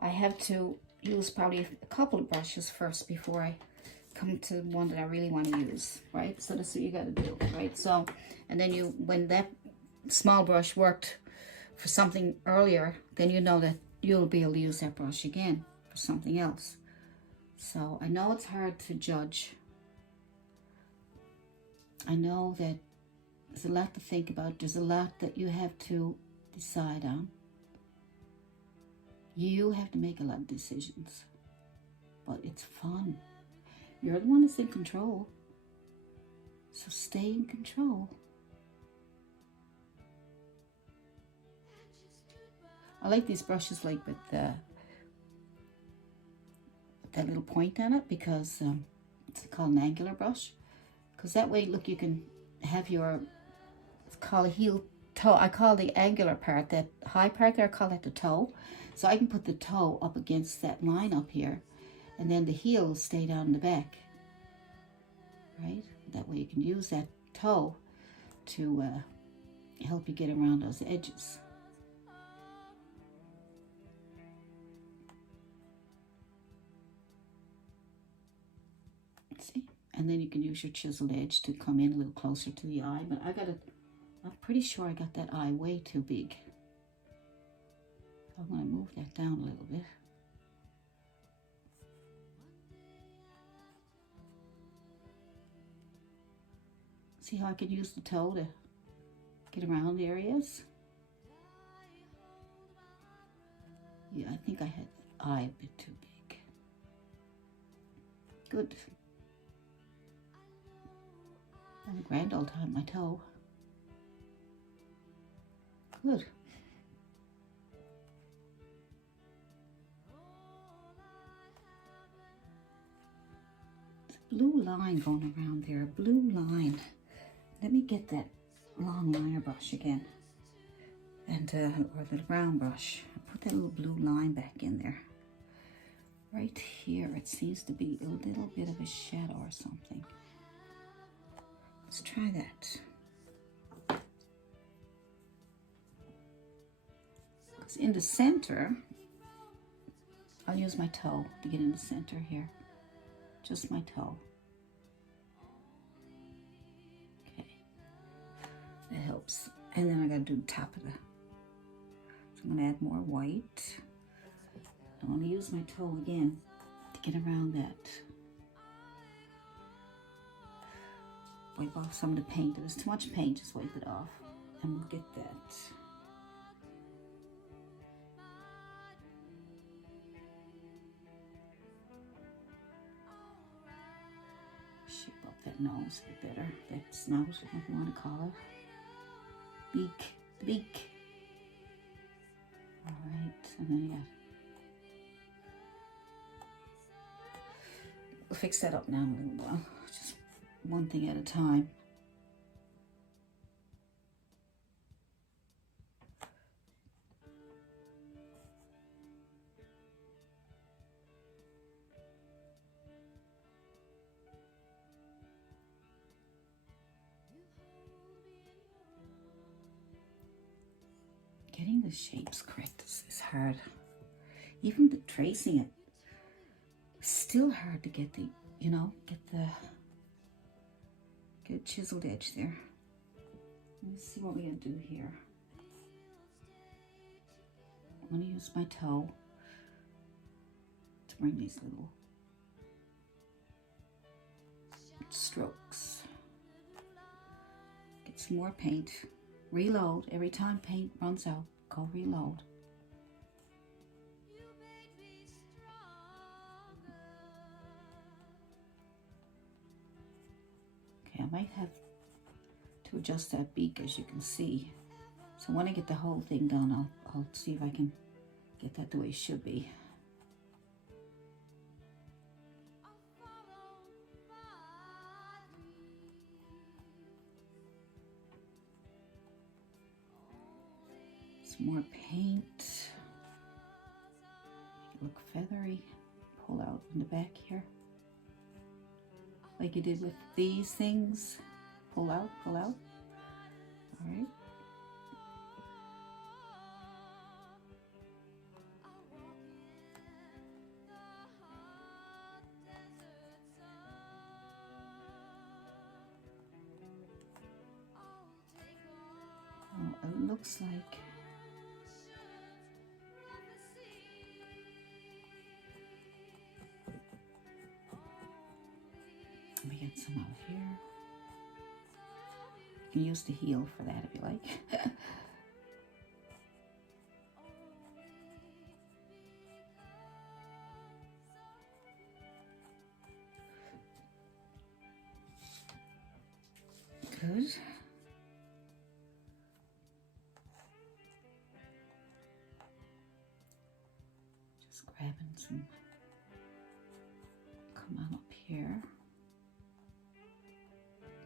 I have to use probably a couple of brushes first before I come to one that I really want to use, right? So that's what you got to do, right? So, and then when that small brush worked for something earlier, then you know that you'll be able to use that brush again for something else. So I know it's hard to judge. I know that there's a lot to think about. There's a lot that you have to decide on. You have to make a lot of decisions, but it's fun. You're the one that's in control, so stay in control. I like these brushes like with that little point on it, because it's called an angular brush, because that way, look, you can have your, it's called a heel toe. I call the angular part, that high part there, I call that the toe. So I can put the toe up against that line up here, and then the heel will stay down in the back, right? That way you can use that toe to help you get around those edges. See? And then you can use your chiseled edge to come in a little closer to the eye, but I'm pretty sure I got that eye way too big. I'm going to move that down a little bit. See how I can use the toe to get around areas? Yeah, I think I had the eye a bit too big. Good. I had a grand old time, my toe. Good. Blue line going around there, a blue line. Let me get that long liner brush again, and or the round brush. Put that little blue line back in there. Right here, it seems to be a little bit of a shadow or something. Let's try that. Because in the center, I'll use my toe to get in the center here. Just my toe. Okay. That helps. And then I gotta do the top of the. So I'm gonna add more white. I want to use my toe again to get around that. Wipe off some of the paint. There's too much paint, just wipe it off. And we'll get that. Shape up that nose a bit better. That snout, if you want to call it. Beak. The beak. Alright, and then you got. We'll fix that up now in a little while. Just one thing at a time. Getting the shapes correct is hard. Even the tracing it, it's still hard to get the, you know, get the good chiseled edge there. Let's see what we're gonna do here. I'm gonna use my toe to bring these little strokes. Get some more paint. Reload. Every time paint runs out, go reload. Okay, I might have to adjust that beak, as you can see. So when I get the whole thing done, I'll see if I can get that the way it should be. Some more paint. Make it look feathery. Pull out in the back here. Like you did with these things. Pull out, pull out. All right. Oh, it looks like let me get some out here. You can use the heel for that if you like. Good. Just grabbing some, come on up here.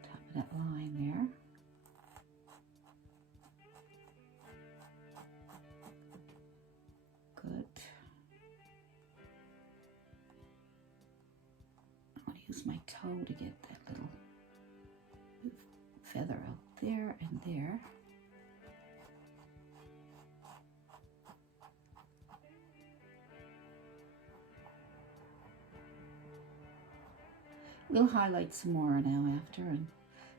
Top of that line there. Good. I want to use my toe to get that little feather out there and there. We'll highlight some more now after, and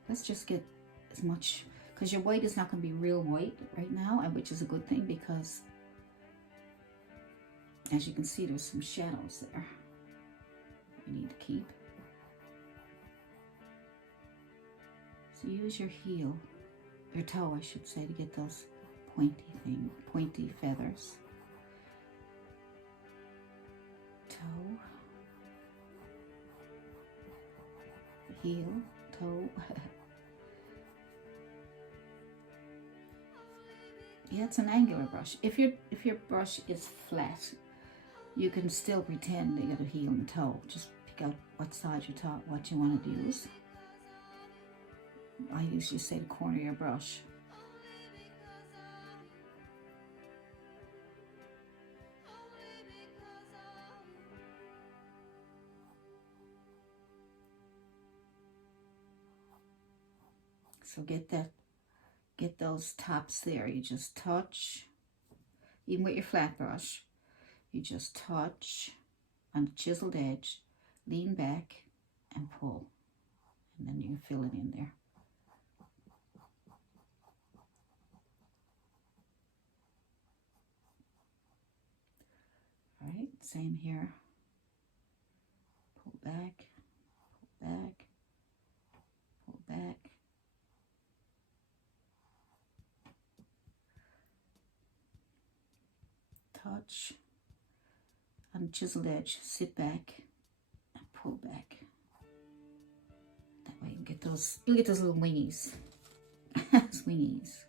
let's just get as much, because your white is not going to be real white right now, and which is a good thing, because as you can see, there's some shadows there we need to keep. So use your heel, your toe I should say, to get those pointy feathers. Toe, heel, toe. Yeah, it's an angular brush. If your brush is flat, you can still pretend that you got a heel and toe. Just pick out what side what you want to use. I usually say the corner of your brush. So get those tops there. You just touch, even with your flat brush, you just touch on the chiseled edge, lean back and pull, and then you can fill it in there. All right, same here. Pull back, pull back, pull back. Touch on the chiseled edge, sit back and pull back. That way you can get those, you'll get those little wingies. Swingies.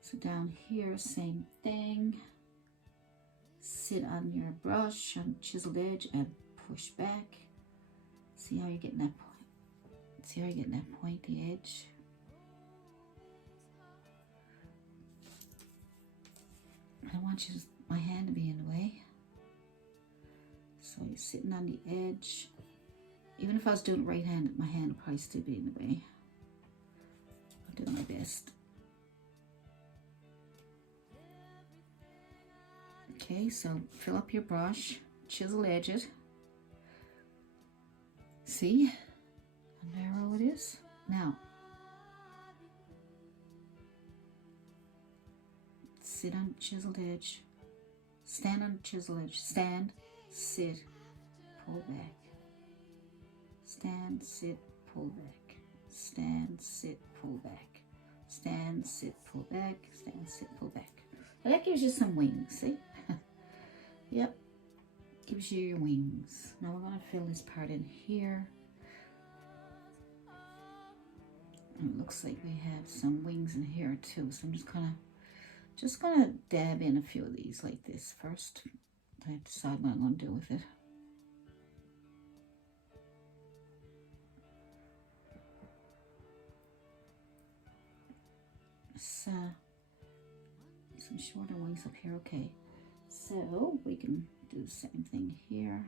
So down here, same thing. Sit on your brush on the chiseled edge and push back. See how you're getting that point? See how you're getting that pointy edge? I don't want my hand to be in the way. So you're sitting on the edge. Even if I was doing it right-handed, my hand would probably still be in the way. I'll do my best. Okay, so fill up your brush, chisel edge it. See how narrow it is? Now, sit on the chiseled edge, stand on the chiseled edge, stand, sit, pull back, stand, sit, pull back, stand, sit, pull back, stand, sit, pull back, stand, sit, pull back. And that gives you some wings, see? Yep, gives you your wings. Now we're going to fill this part in here. And it looks like we have some wings in here too, so I'm just gonna dab in a few of these like this first. I have to decide what I'm going to do with it. Some shorter wings up here. Okay, so we can do the same thing here.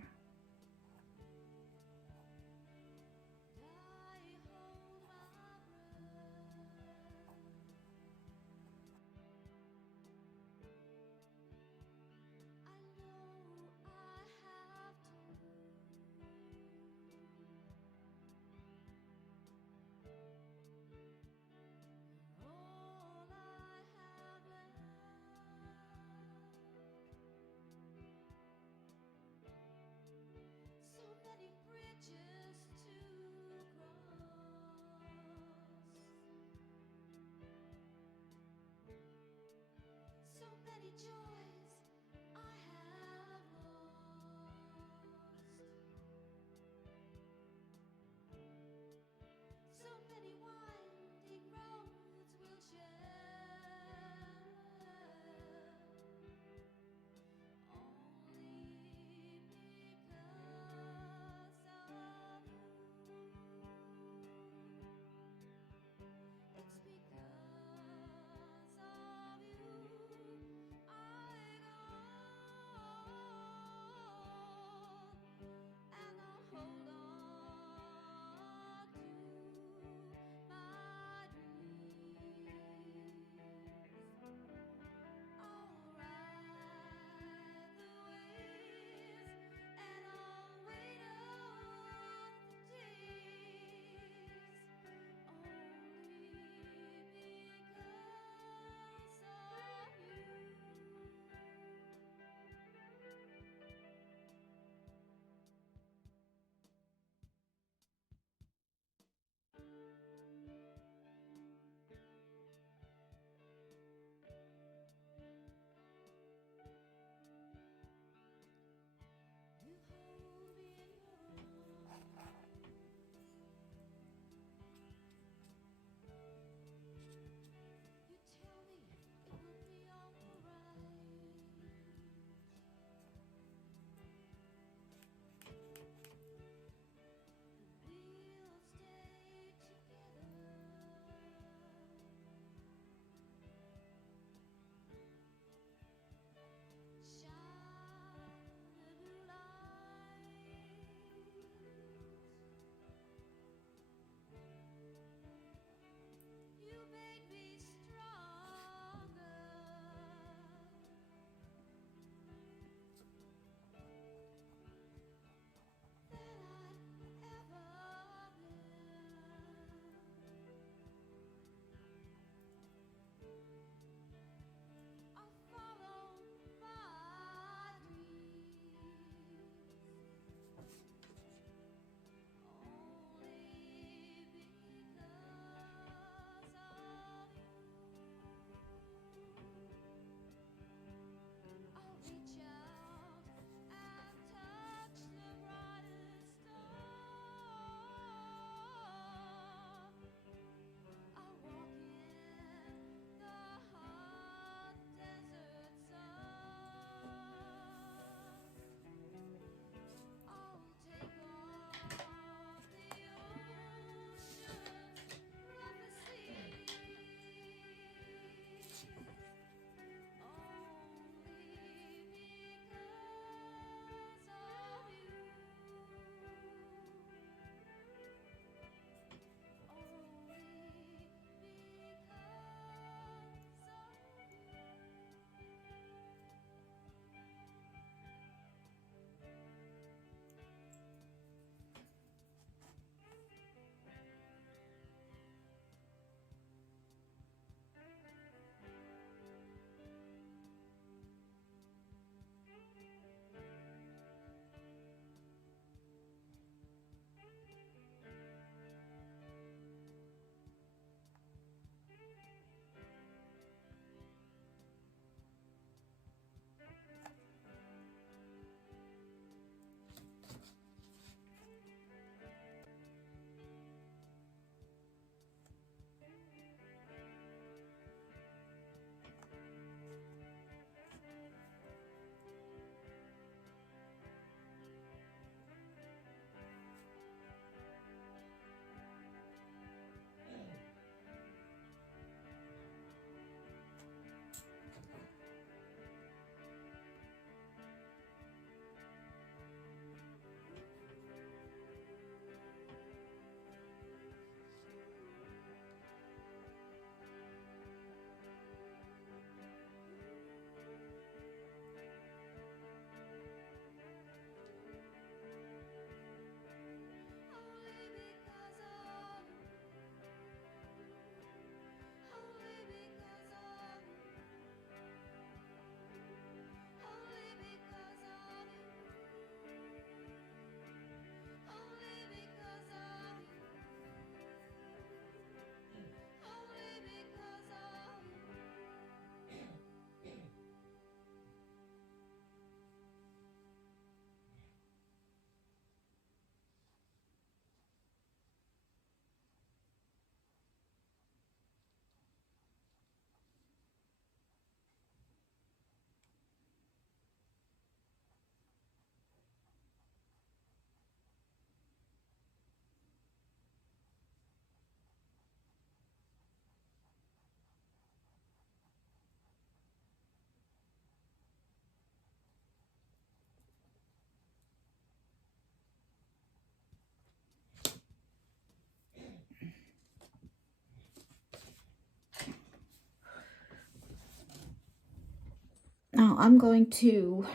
now I'm going to,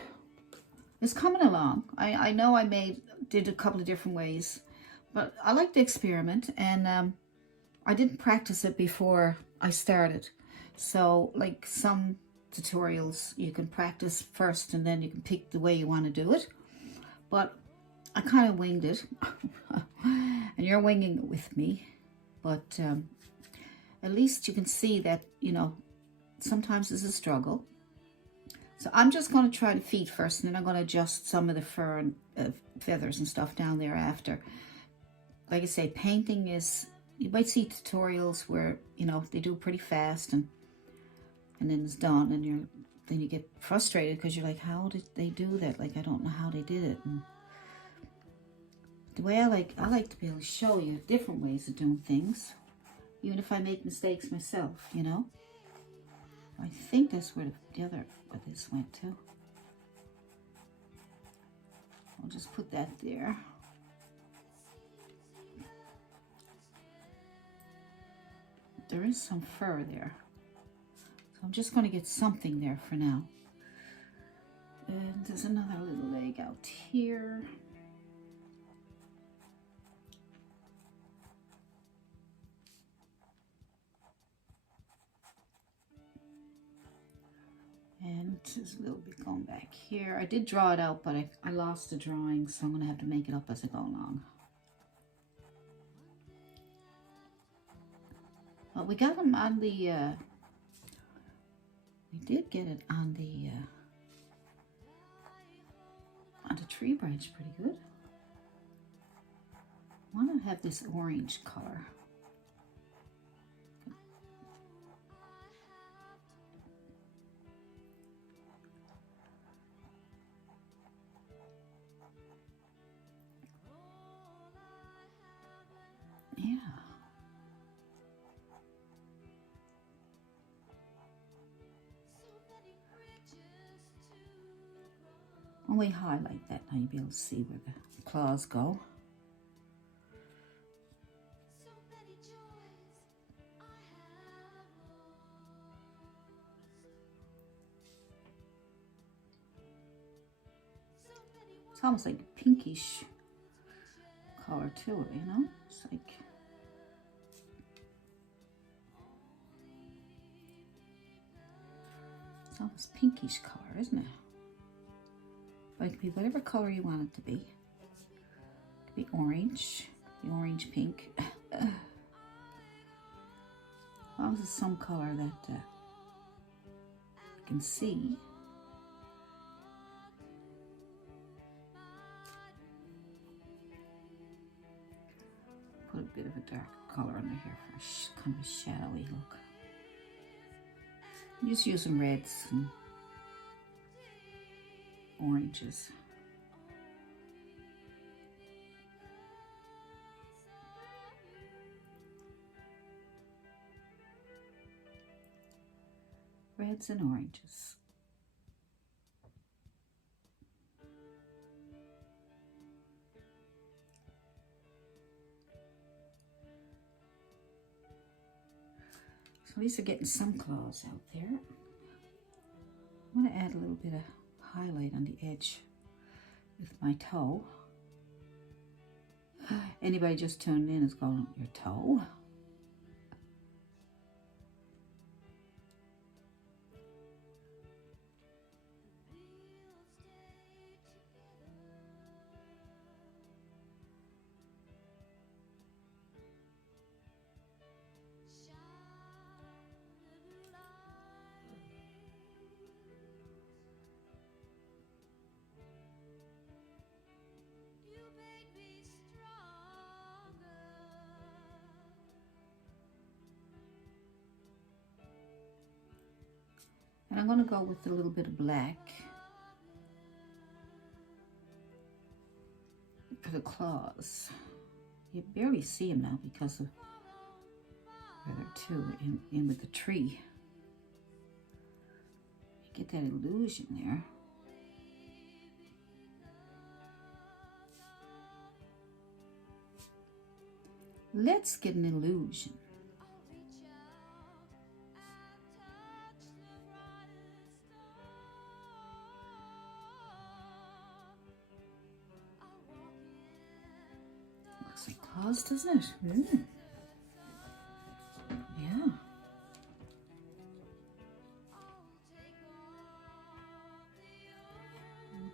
it's coming along. I know did a couple of different ways, but I like to experiment, and I didn't practice it before I started. So like some tutorials, you can practice first and then you can pick the way you want to do it. But I kind of winged it, and you're winging it with me. But at least you can see that, you know, sometimes it's a struggle. So I'm just going to try the feet first, and then I'm going to adjust some of the fur and feathers and stuff down there after. Like I say, painting is, you might see tutorials where, you know, they do pretty fast and then it's done, and then you get frustrated because you're like, how did they do that? Like, I don't know how they did it. And the way I like to be able to show you different ways of doing things, even if I make mistakes myself, you know. I think that's where where this went to. I'll just put that there. There is some fur there, so I'm just going to get something there for now. And there's another little leg out here. And there's a little bit going back here. I did draw it out, but I lost the drawing, so I'm going to have to make it up as I go along. But we got them on the, we did get it on the tree branch pretty good. I want to have this orange color. Yeah. When we highlight that, now you'll be able to see where the claws go. It's almost like a pinkish color to it, you know? It's like, it's almost pinkish color, isn't it? But it could be whatever color you want it to be. It could be orange, the orange pink. As long as it's some color that you can see. Put a bit of a dark color under here for kind of a shadowy look. I'm just using reds and oranges. Reds and oranges. So at least are getting some claws out there. I'm going to add a little bit of highlight on the edge with my toe. Anybody just tuned in is going, your toe? And I'm going to go with a little bit of black for the claws. You barely see them now because of where they're too in with the tree. You get that illusion there. Let's get an illusion. does, doesn't it? Mm. Yeah.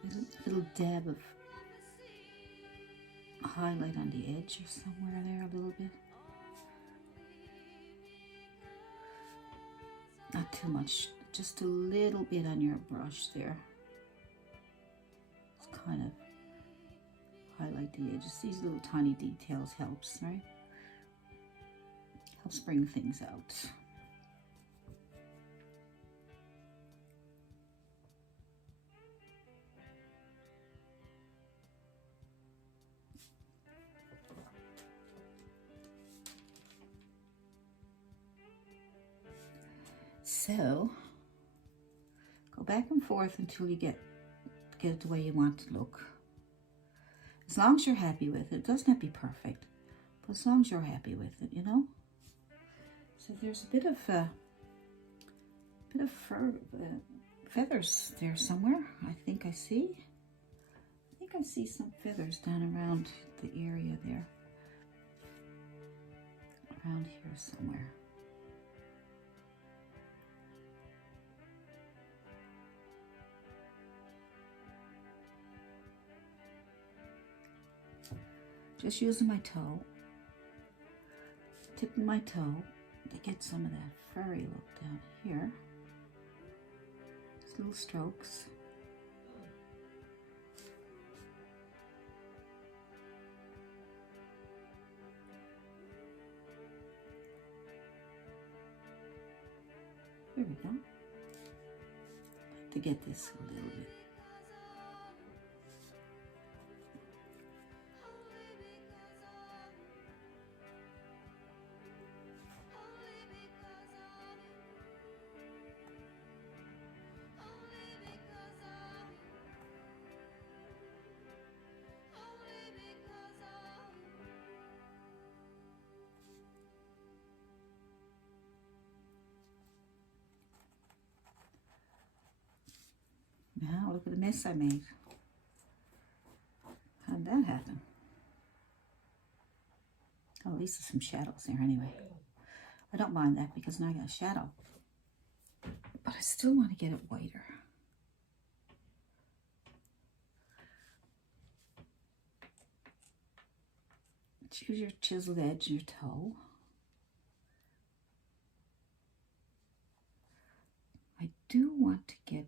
A little dab of highlight on the edge or somewhere there a little bit. Not too much, just a little bit on your brush there. Just kind of highlight the edges. These little tiny details helps, right? Helps bring things out. So go back and forth until you get it the way you want to look. As long as you're happy with it. It doesn't have to be perfect, but as long as you're happy with it, you know. So there's a bit of fur, feathers there somewhere. I think I see some feathers down around the area there, around here somewhere. Just using my toe, tipping my toe to get some of that furry look down here. Just little strokes. There we go. To get this a little bit. Now look at the mess I made. How did that happen? Oh, at least there's some shadows there anyway. I don't mind that because now I got a shadow. But I still want to get it whiter. Choose your chiseled edge, your toe. I do want to get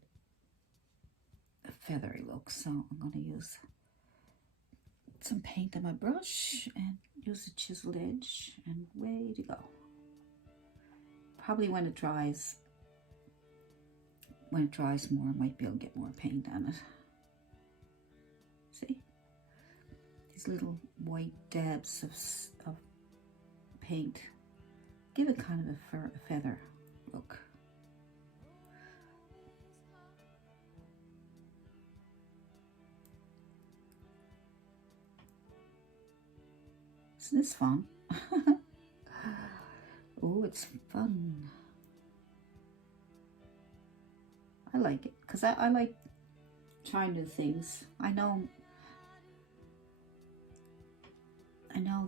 a feathery look, so I'm going to use some paint on my brush and use a chiseled edge, and way to go. Probably when it dries more, I might be able to get more paint on it. See? These little white dabs of paint give it kind of a feather look. Isn't this fun? Oh, it's fun. I like it because I like trying new things. I know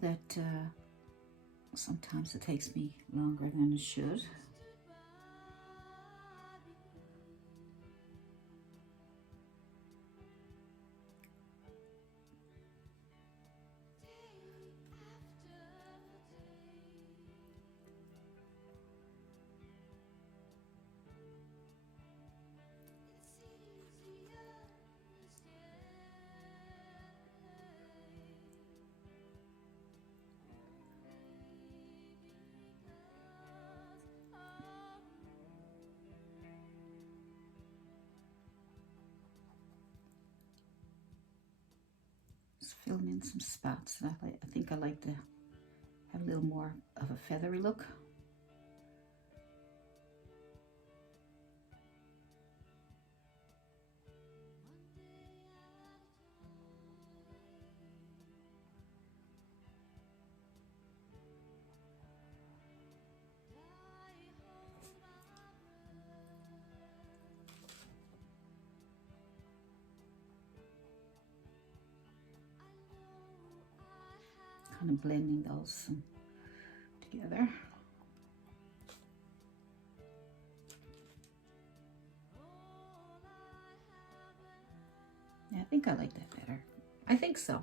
that sometimes it takes me longer than it should. Filling in some spots that I think I like to have a little more of a feathery look. kind of blending those together. Yeah, I think I like that better. I think so.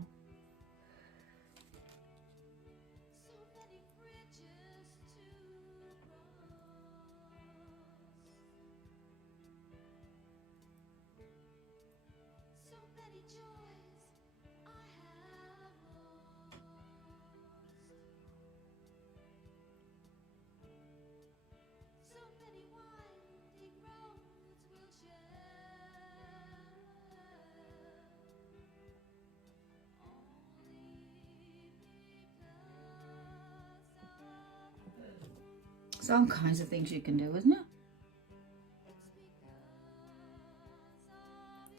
There's all kinds of things you can do, isn't it?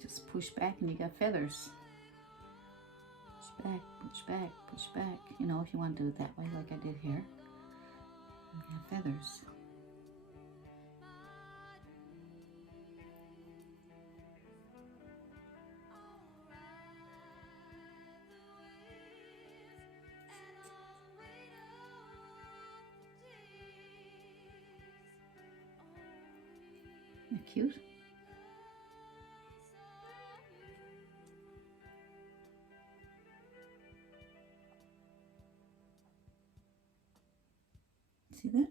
Just push back and you got feathers. Push back, push back, push back. You know, if you want to do it that way like I did here. You have feathers. Isn't that cute? See that?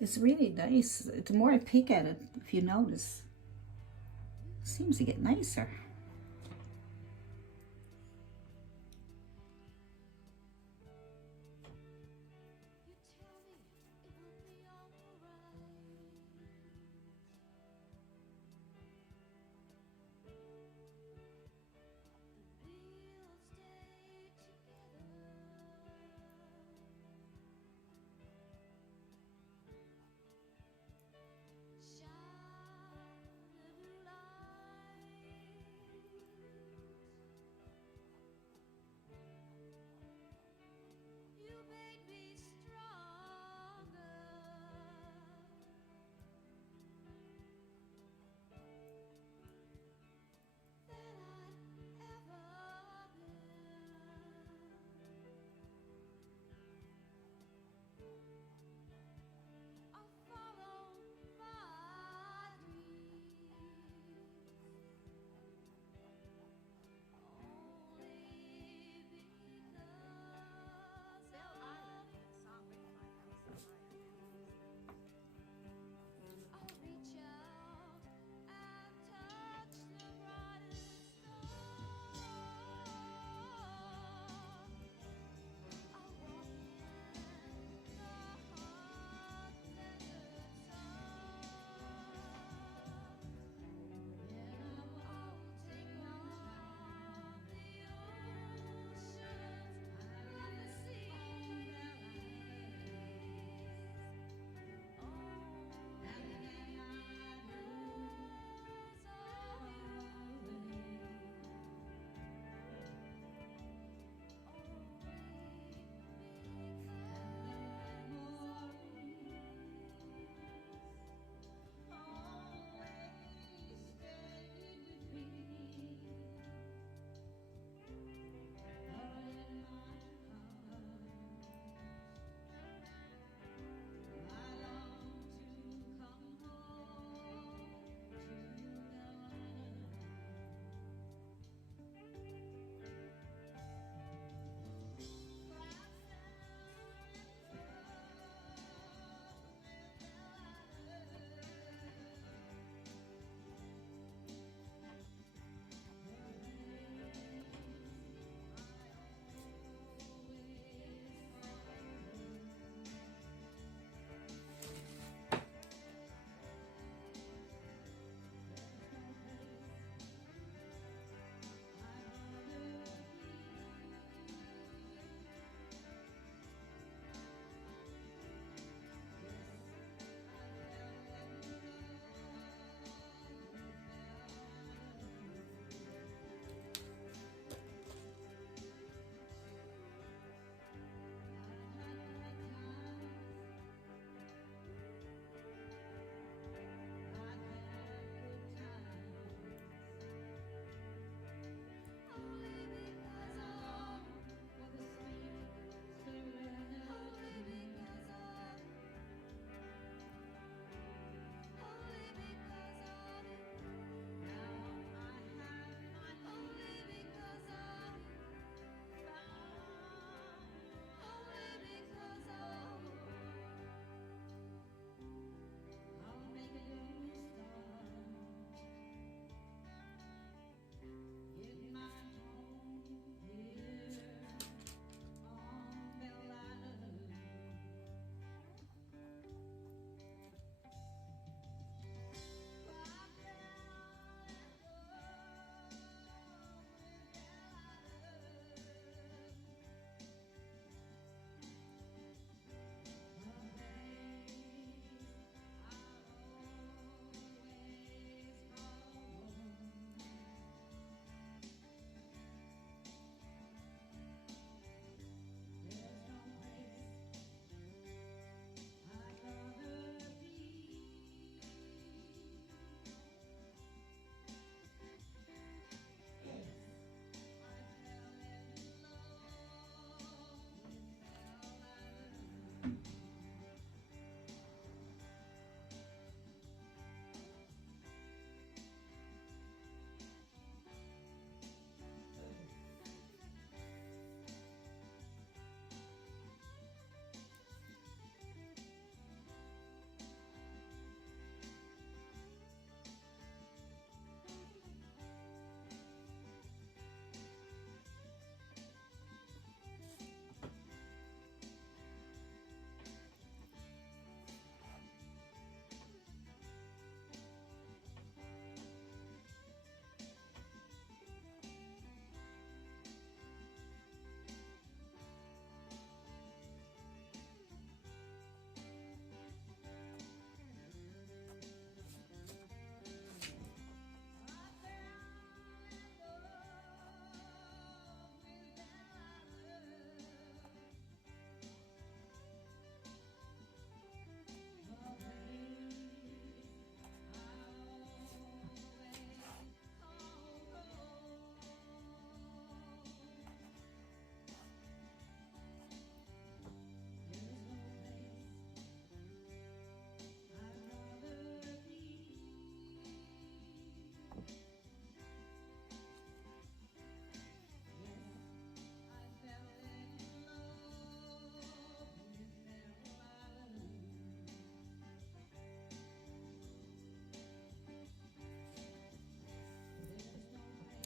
It's really nice. The more I peek at it, if you notice, it seems to get nicer.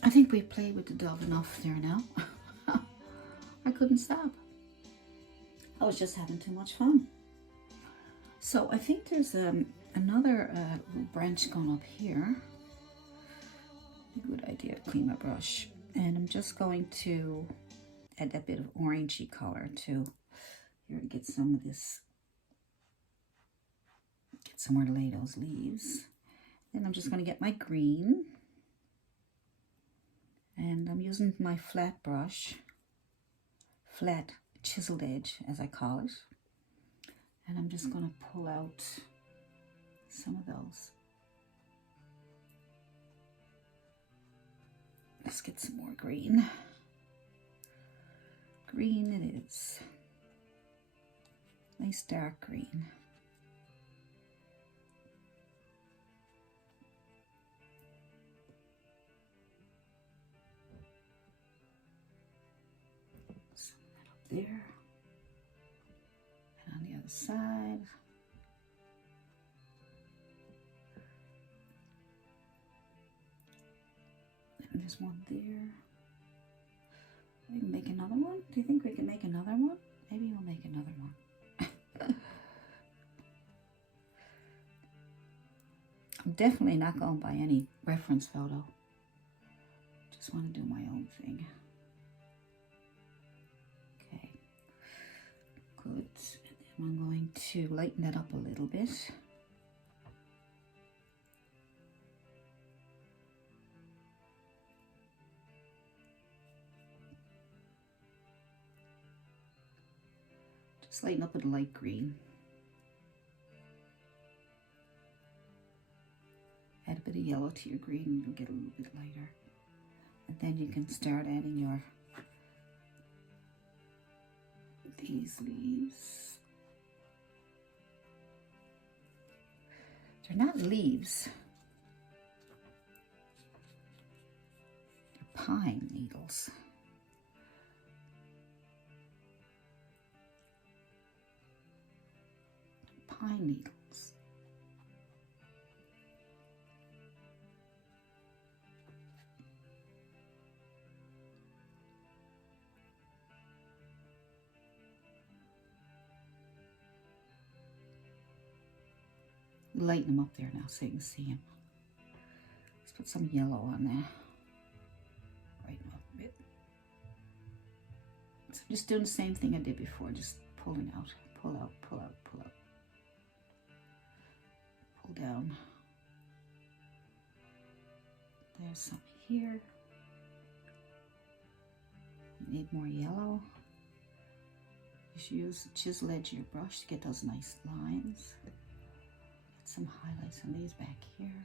I think we played with the dove enough there now. I couldn't stop. I was just having too much fun. So I think there's another branch going up here. A good idea to clean my brush. And I'm just going to add that bit of orangey color to here to get some of this, get somewhere to lay those leaves. Then I'm just going to get my green. And I'm using my flat brush, flat chiseled edge as I call it. And I'm just going to pull out some of those. Let's get some more green. Green it is. Nice dark green. There and on the other side. And there's one there. We can make another one. Do you think we can make another one? Maybe we'll make another one. I'm definitely not going by any reference photo. Just want to do my own thing. Good. And then I'm going to lighten that up a little bit. Just lighten up with a light green. Add a bit of yellow to your green and you'll get a little bit lighter. And then you can start adding your these leaves. They're not leaves. They're pine needles. Pine needles. Lighten them up there now so you can see them. Let's put some yellow on there. Brighten them up a bit. So I'm just doing the same thing I did before, just pulling out, pull out, pull out, pull out. Pull down. There's some here. You need more yellow. Just use the chisel edge of your brush to get those nice lines. Some highlights on these back here.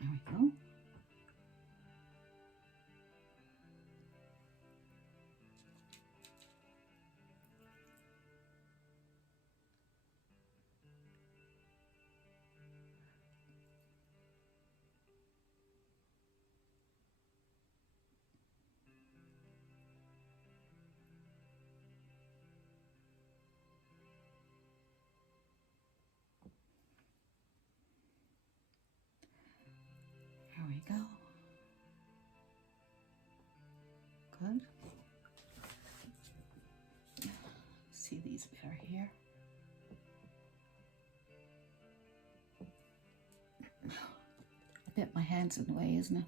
There we go. There we go. Good. See these better here. I bet my hand's in the way, isn't it?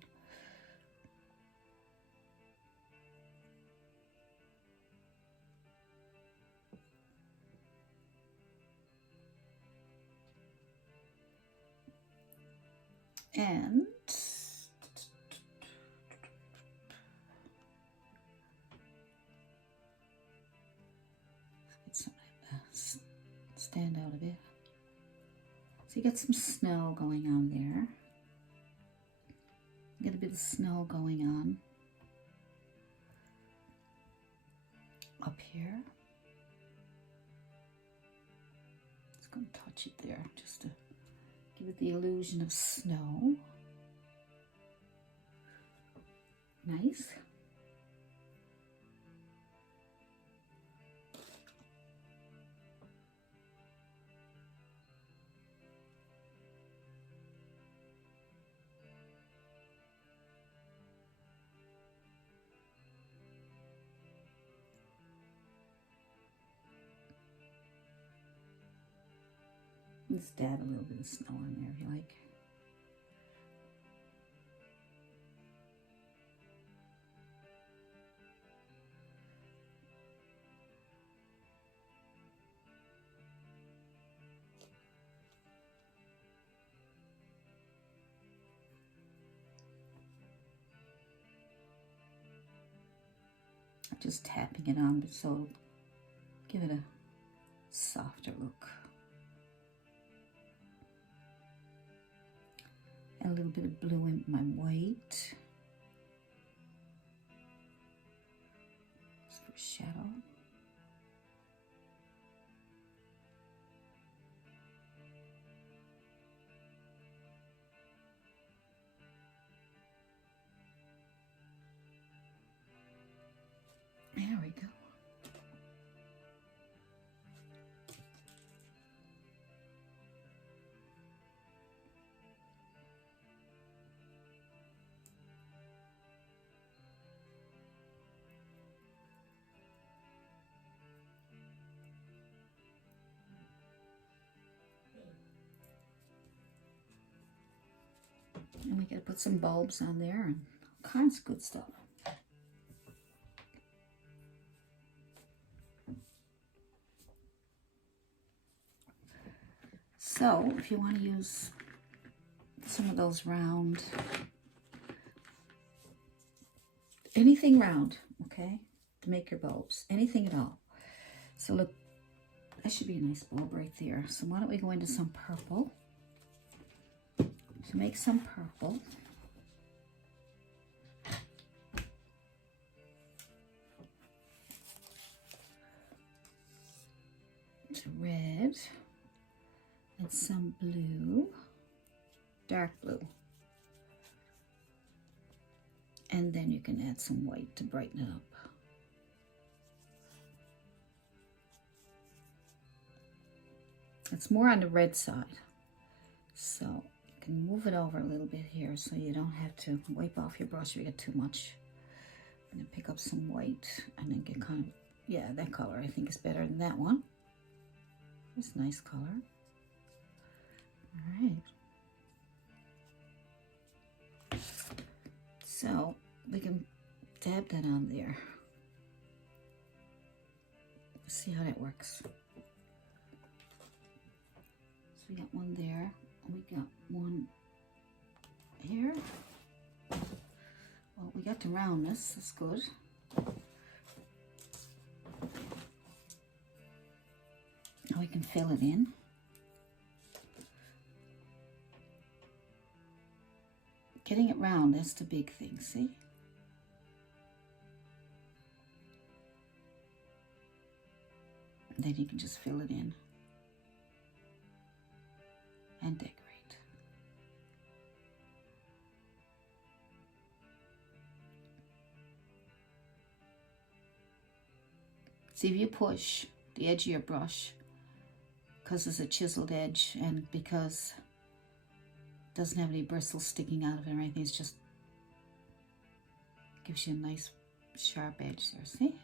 And get some stand out a bit. So you get some snow going on there. Get a bit of snow going on up here. Just going to touch it there just to give it the illusion of snow. Nice. Just dab a little bit of snow on there if you like. Just tapping it on so it'll give it a softer look. Add a little bit of blue in my white. Just for shadow. There we go. And we gotta put some bulbs on there and all kinds of good stuff. So if you want to use some of those round, anything round, okay, to make your bulbs, anything at all. So look, that should be a nice bulb right there. So why don't we go into some purple? To make some purple. It's red. And some blue, dark blue. And then you can add some white to brighten it up. It's more on the red side. So you can move it over a little bit here so you don't have to wipe off your brush if you get too much. And then pick up some white and then get kind of, yeah, that color I think is better than that one. It's a nice color. All right. So we can dab that on there. See how that works. So we got one there, and we got one here. Well, we got the roundness, that's good. Now we can fill it in. Getting it round, that's the big thing, see? Then you can just fill it in and decorate. See, if you push the edge of your brush, because it's a chiseled edge and because it doesn't have any bristles sticking out of it or anything, it's just gives you a nice sharp edge there, see?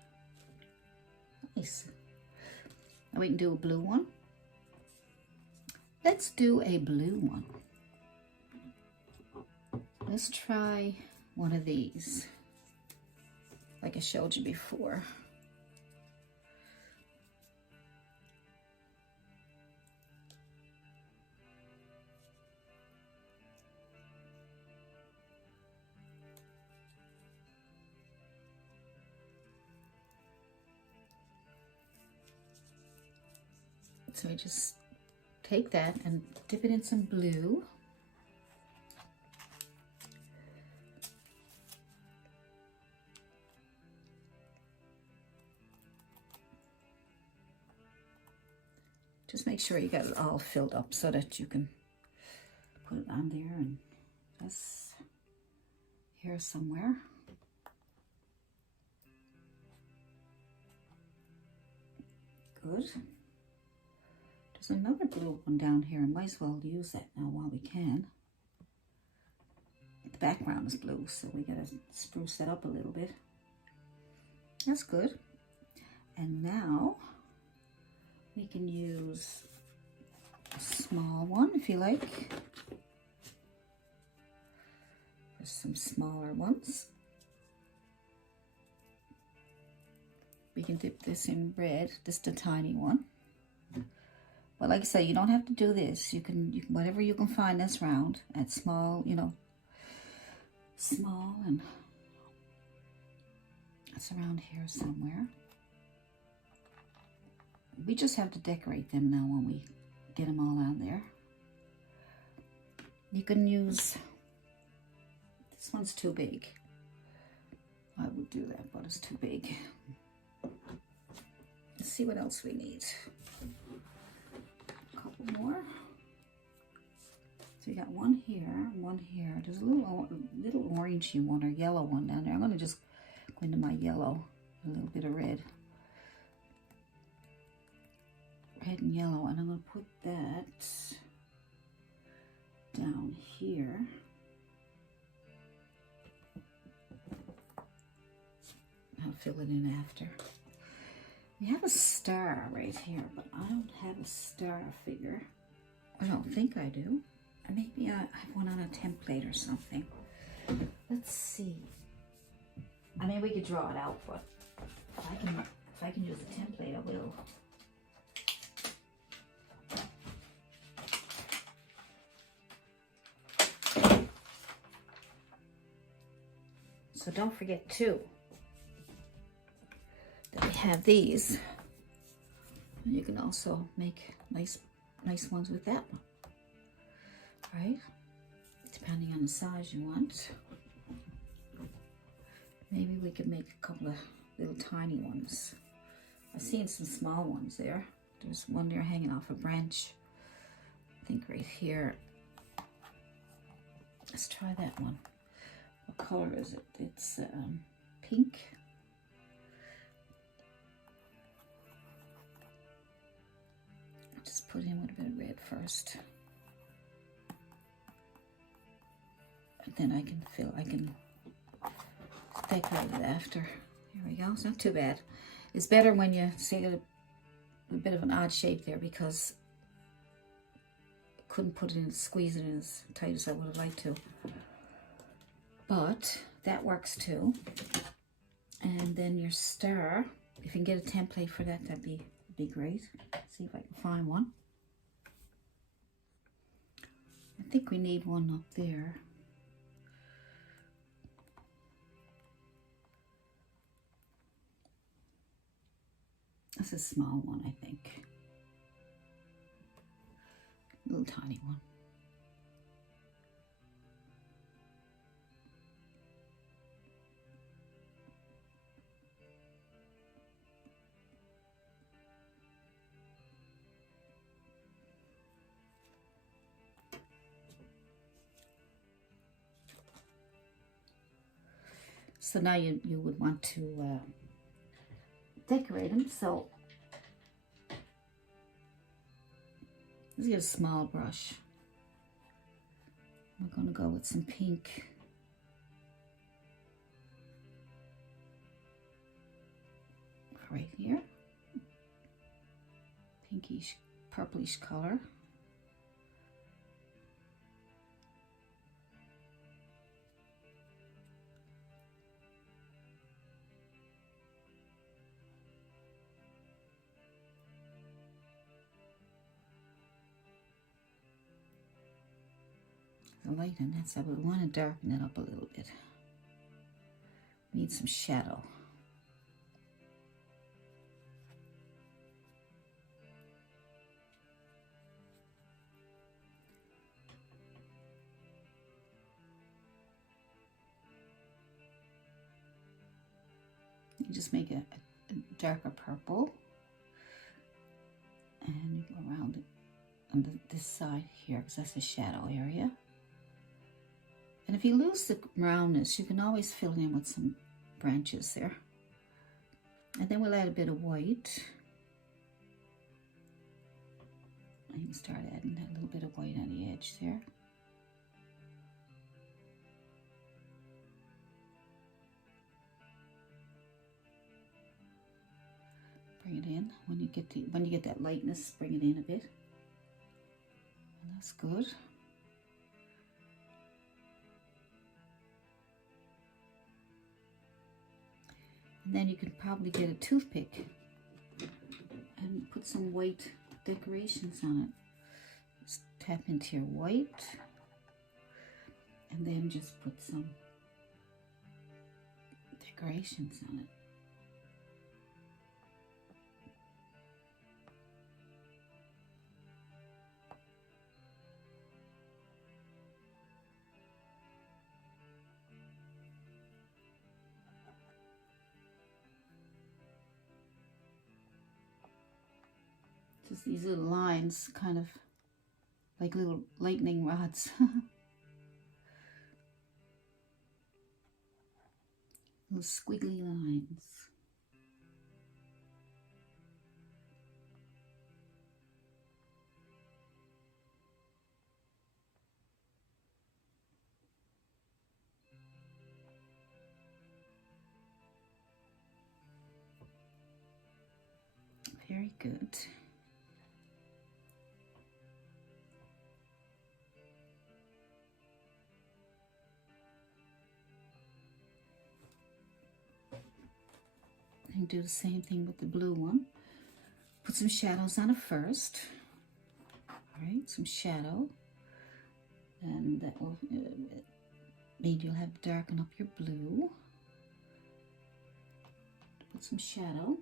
Nice. Now we can do a blue one. Let's do a blue one. Let's try one of these, like I showed you before. So I just take that and dip it in some blue. Just make sure you got it all filled up so that you can put it on there, and just here somewhere. Good. There's another blue one down here. I might as well use that now while we can. The background is blue, so we gotta spruce that up a little bit. That's good. And now we can use a small one if you like. There's some smaller ones. We can dip this in red, just a tiny one. But like I say, you don't have to do this. You can whatever you can find that's round and small, you know, small, and it's around here somewhere. We just have to decorate them now when we get them all on there. You can use, this one's too big. I would do that, but it's too big. Let's see what else we need. A couple more. So we got one here, one here. There's a little orangey one or yellow one down there. I'm going to just go into my yellow, a little bit of red. Red and yellow, and I'm going to put that down here. I'll fill it in after. We have a star right here, but I don't have a star figure. I don't think I do. Maybe I have one on a template or something. Let's see. I mean, we could draw it out, but if I can use a template, I will. So don't forget too that we have these. And you can also make nice ones with that one. Right? Depending on the size you want. Maybe we could make a couple of little tiny ones. I've seen some small ones there. There's one there hanging off a branch. I think right here. Let's try that one. What color is it? It's pink. I'll just put in with a bit of red first. And then I can decorate it after. Here we go. It's not too bad. It's better when you see a bit of an odd shape there because I couldn't put it in, squeeze it in as tight as I would have liked to. But that works too. And then your star, if you can get a template for that, that'd be great. Let's see if I can find one. I think we need one up there. That's a small one, I think. A little tiny one. So now you would want to decorate them. So let's get a small brush. I'm going to go with some pink. Right here. Pinkish, purplish color. The light on that side, but we want to darken it up a little bit. Need some shadow. You just make a darker purple, and you go around it on this side here because that's the shadow area. And if you lose the roundness, you can always fill in with some branches there. And then we'll add a bit of white. You can start adding that little bit of white on the edge there. Bring it in when you get that lightness. Bring it in a bit. That's good. And then you could probably get a toothpick and put some white decorations on it. Just tap into your white and then just put some decorations on it. Just these little lines, kind of like little lightning rods. Little squiggly lines. Very good. And do the same thing with the blue one. Put some shadows on it first. All right, some shadow. And that will mean you'll have to darken up your blue. Put some shadow.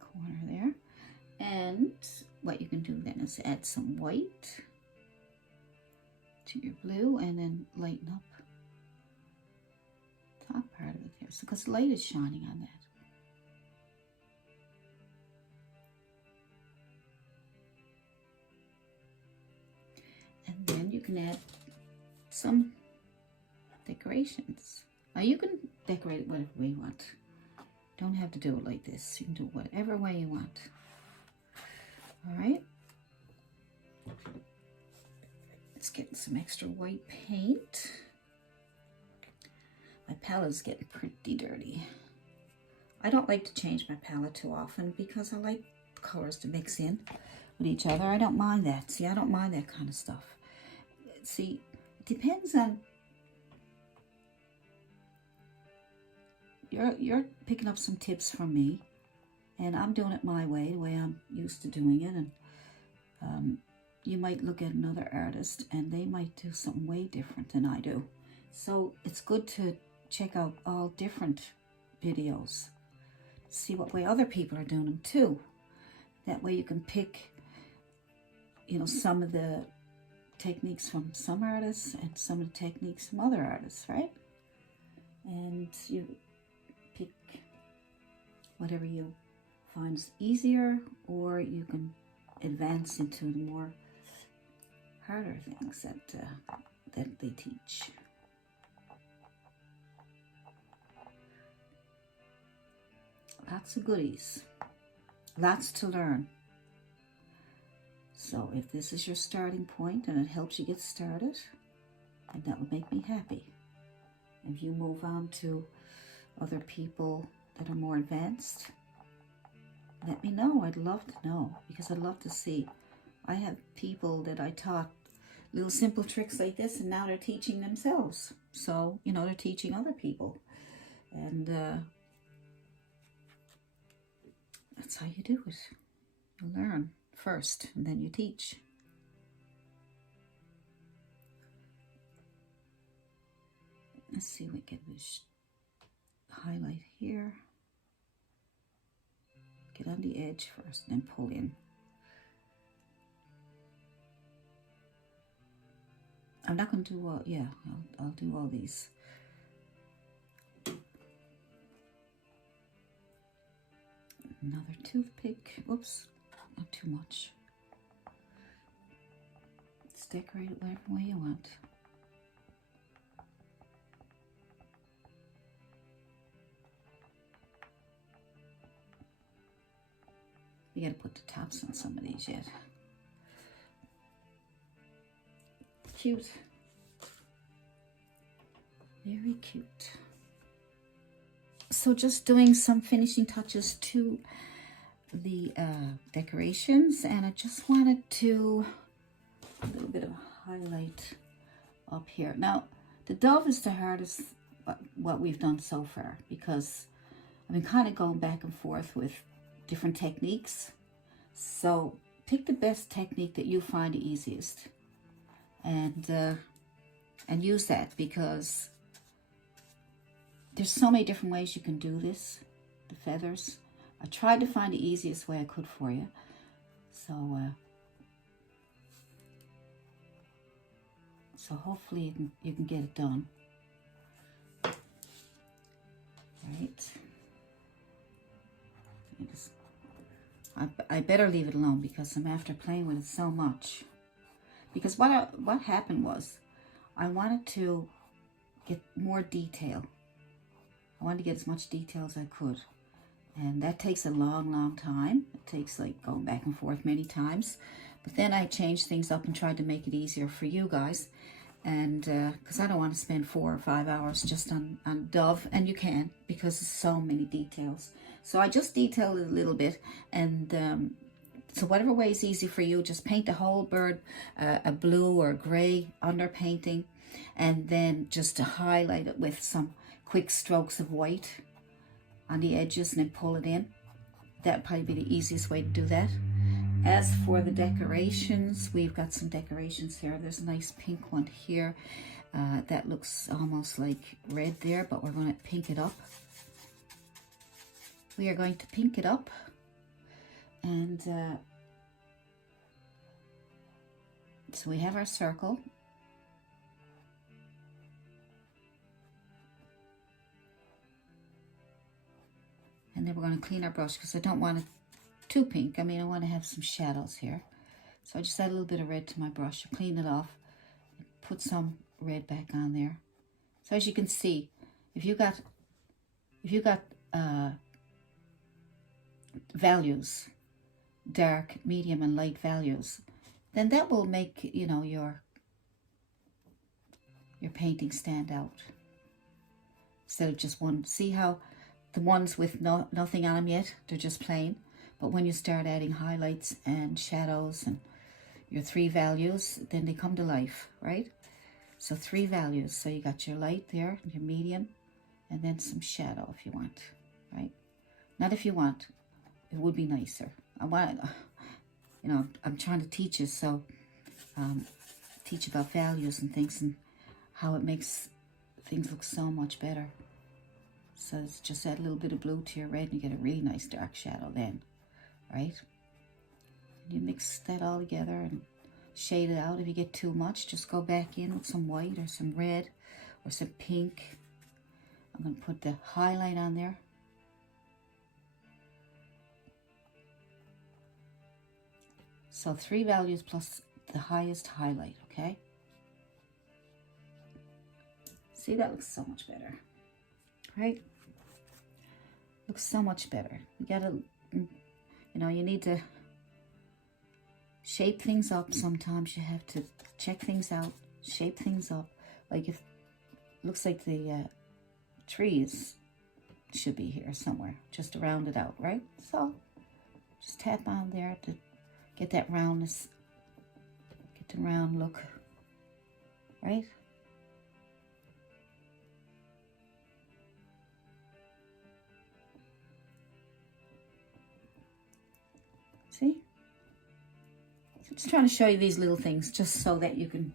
Corner there. And what you can do then is add some white to your blue and then lighten up top part of it there, so because light is shining on that. And then you can add some decorations. Now you can decorate it whatever way you want. Don't have to do it like this. You can do it whatever way you want. All right. Let's get some extra white paint. My palette's getting pretty dirty. I don't like to change my palette too often because I like the colors to mix in with each other. I don't mind that. See, I don't mind that kind of stuff. See, it depends on... You're picking up some tips from me, and I'm doing it my way, the way I'm used to doing it. And you might look at another artist, and they might do something way different than I do. So it's good to check out all different videos, see what way other people are doing them too. That way you can pick, you know, some of the techniques from some artists and some of the techniques from other artists, right? And you pick whatever you find is easier, or you can advance into the more harder things that they teach. Lots of goodies, lots to learn. So if this is your starting point and it helps you get started, then that would make me happy. If you move on to other people that are more advanced, let me know. I'd love to know, because I'd love to see. I have people that I taught little simple tricks like this, and now they're teaching themselves. So, you know, they're teaching other people. And that's how you do it. You learn first, and then you teach. Let's see, we get this highlight here. Get on the edge first, and then pull in. I'm not going to do all, yeah, I'll do all these. Another toothpick. Oops, not too much. Let's decorate it whatever way you want. You gotta put the tops on some of these yet. Cute. Very cute. So just doing some finishing touches to the decorations, and I just wanted to a little bit of highlight up here. Now, the dove is the hardest what we've done so far, because I've been kind of going back and forth with different techniques. So pick the best technique that you find the easiest, and use that, because there's so many different ways you can do this. The feathers, I tried to find the easiest way I could for you. So hopefully you can get it done. Right. I better leave it alone, because I'm after playing with it so much. Because what happened was, I wanted to get more detail. I wanted to get as much detail as I could. And that takes a long, long time. It takes like going back and forth many times. But then I changed things up and tried to make it easier for you guys. And because I don't want to spend 4 or 5 hours just on dove. And you can, because there's so many details. So I just detailed it a little bit. And so whatever way is easy for you, just paint the whole bird a blue or gray underpainting. And then just to highlight it with some quick strokes of white on the edges, and then pull it in. That'd probably be the easiest way to do that. As for the decorations, we've got some decorations here. There's a nice pink one here that looks almost like red there, but we're going to pink it up. We are going to pink it up, and so we have our circle. And then we're going to clean our brush, because I don't want it too pink. I mean, I want to have some shadows here. So I just add a little bit of red to my brush, clean it off, put some red back on there. So as you can see, if you got values, dark, medium, and light values, then that will make, you know, your painting stand out instead of just one. See how the ones with nothing on them yet, they're just plain. But when you start adding highlights and shadows and your 3 values, then they come to life, right? So 3 values. So you got your light there, your medium, and then some shadow if you want, right? Not if you want. It would be nicer. I want, you know, I'm trying to teach you, so teach about values and things and how it makes things look so much better. So it's just add a little bit of blue to your red, and you get a really nice dark shadow then, right? And you mix that all together and shade it out. If you get too much, just go back in with some white or some red or some pink. I'm going to put the highlight on there. So 3 values plus the highest highlight, okay? See, that looks so much better. Right? Looks so much better. You gotta, you know, you need to shape things up. Sometimes you have to check things out, shape things up. Like if looks like the trees should be here somewhere, just to round it out, right? So just tap on there to get that roundness, get the round look, right? See? So just trying to show you these little things just so that you can,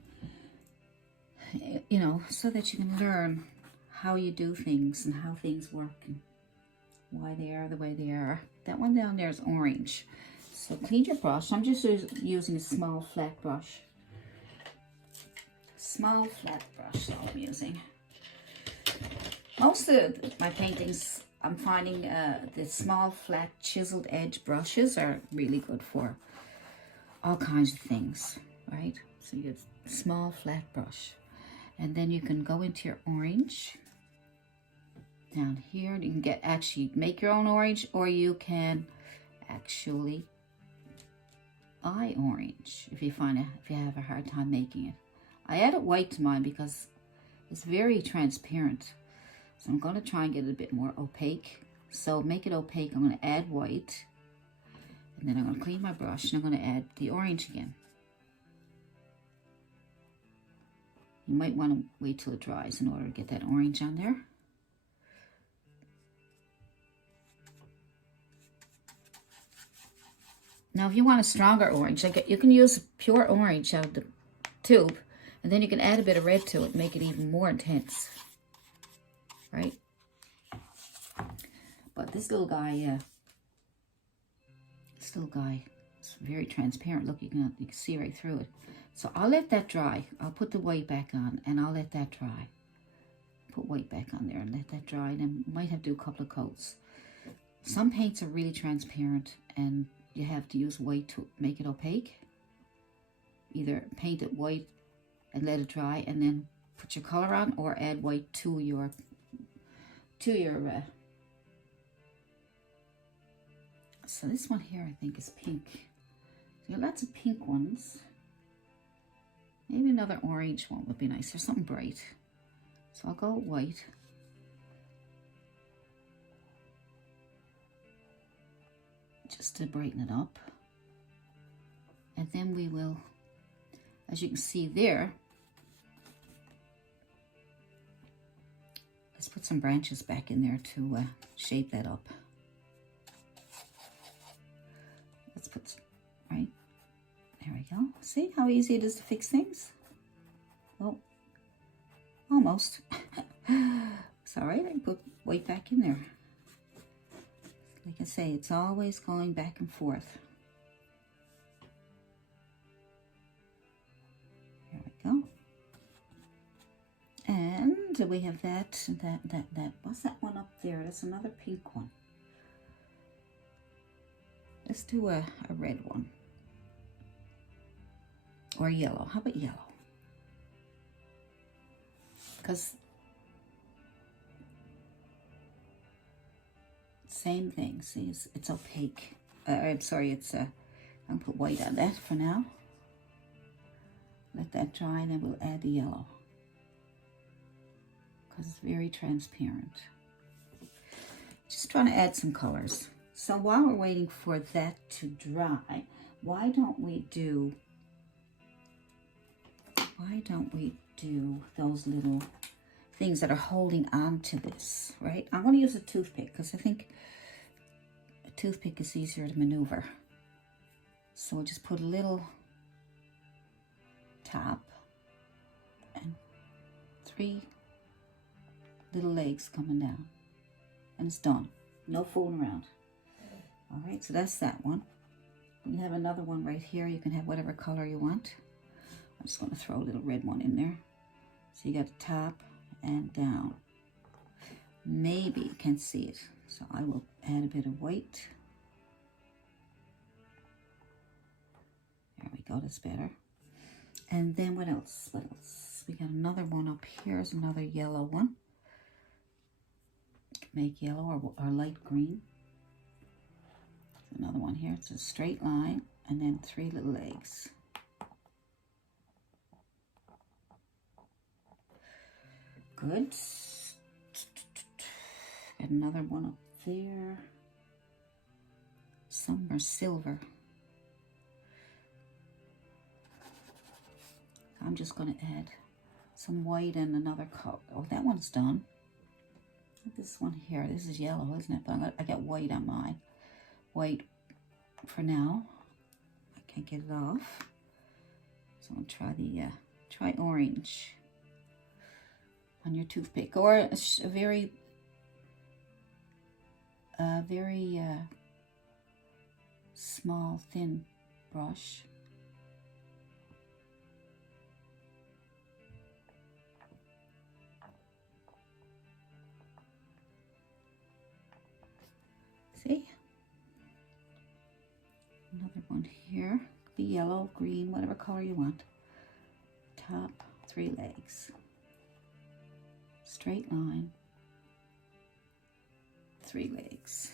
you know, so that you can learn how you do things and how things work and why they are the way they are. That one down there is orange. So clean your brush. I'm just using a small flat brush. Small flat brush is all I'm using. Most of my paintings, I'm finding the small flat chiseled edge brushes are really good for all kinds of things, right? So you get a small flat brush. And then you can go into your orange down here. You can actually make your own orange, or you can actually buy orange if you have a hard time making it. I added white to mine because it's very transparent. So I'm going to try and get it a bit more opaque. So make it opaque. I'm going to add white. And then I'm going to clean my brush and I'm going to add the orange again. You might want to wait till it dries in order to get that orange on there. Now, if you want a stronger orange, like you can use pure orange out of the tube, and then you can add a bit of red to it and make it even more intense, right? But this little guy is very transparent. Look, you can see right through it. So I'll let that dry. I'll put the white back on, and I'll let that dry. Put white back on there and let that dry. And then might have to do a couple of coats. Some paints are really transparent, and you have to use white to make it opaque. Either paint it white and let it dry, and then put your color on, or add white to your so this one here I think is pink. So you have lots of pink ones. Maybe another orange one would be nice. There's something bright. So I'll go white. Just to brighten it up. And then we will, as you can see there, let's put some branches back in there to shape that up. Let's put, right, there we go. See how easy it is to fix things? Oh, almost. It's all right, I can put white back in there. Like I say, it's always going back and forth. There we go. And we have that. What's that one up there? That's another pink one. Let's do a red one. Or yellow. How about yellow? Because same thing. See, it's opaque. I'm sorry, it's I'll put white on that for now. Let that dry, and then we'll add the yellow. Because it's very transparent. Just trying to add some colors. So while we're waiting for that to dry, why don't we do those little things that are holding on to this, right? I'm going to use a toothpick because I think a toothpick is easier to maneuver. So we'll just put a little top and 3 little legs coming down, and it's done. No fooling around. All right, so that's that one. You have another one right here. You can have whatever color you want. I'm just going to throw a little red one in there. So you got the top and down. Maybe you can see it. So I will add a bit of white. There we go, that's better. And then what else? What else? We got another one up here. Here's another yellow one. Make yellow or light green. Another one here. It's a straight line and then 3 little legs. Good. Got another one up there. Some are silver. I'm just going to add some white and another color. Oh, that one's done. This one here, this is yellow, isn't it? But I got white on mine. White for now. I can't get it off. So I'm gonna try try orange on your toothpick, or a very small, thin brush. See? Another one here. Could be yellow, green, whatever color you want. Top, 3 legs. Straight line. 3 legs.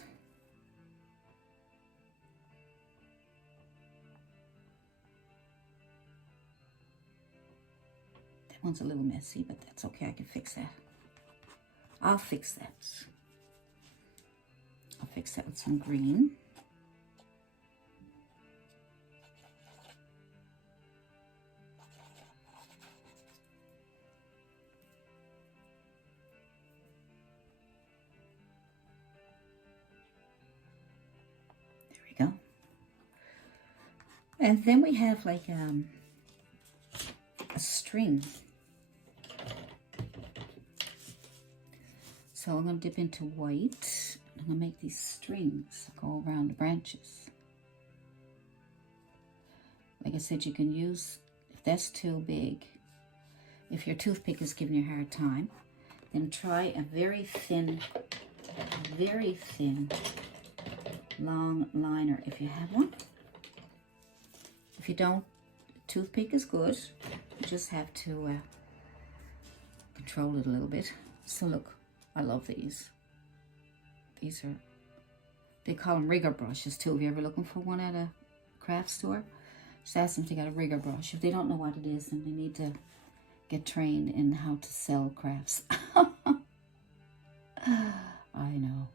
That one's a little messy, but that's okay. I can fix that. I'll fix that. I'll fix that with some green. And then we have like a string. So I'm going to dip into white. I'm going to make these strings go around the branches. Like I said, you can use, if that's too big, if your toothpick is giving you a hard time, then try a very thin, long liner if you have one. If you don't, toothpick is good. You just have to control it a little bit. So look, I love these. These are, they call them rigger brushes too. If you're ever looking for one at a craft store, just ask them to get a rigger brush. If they don't know what it is, then they need to get trained in how to sell crafts. I know.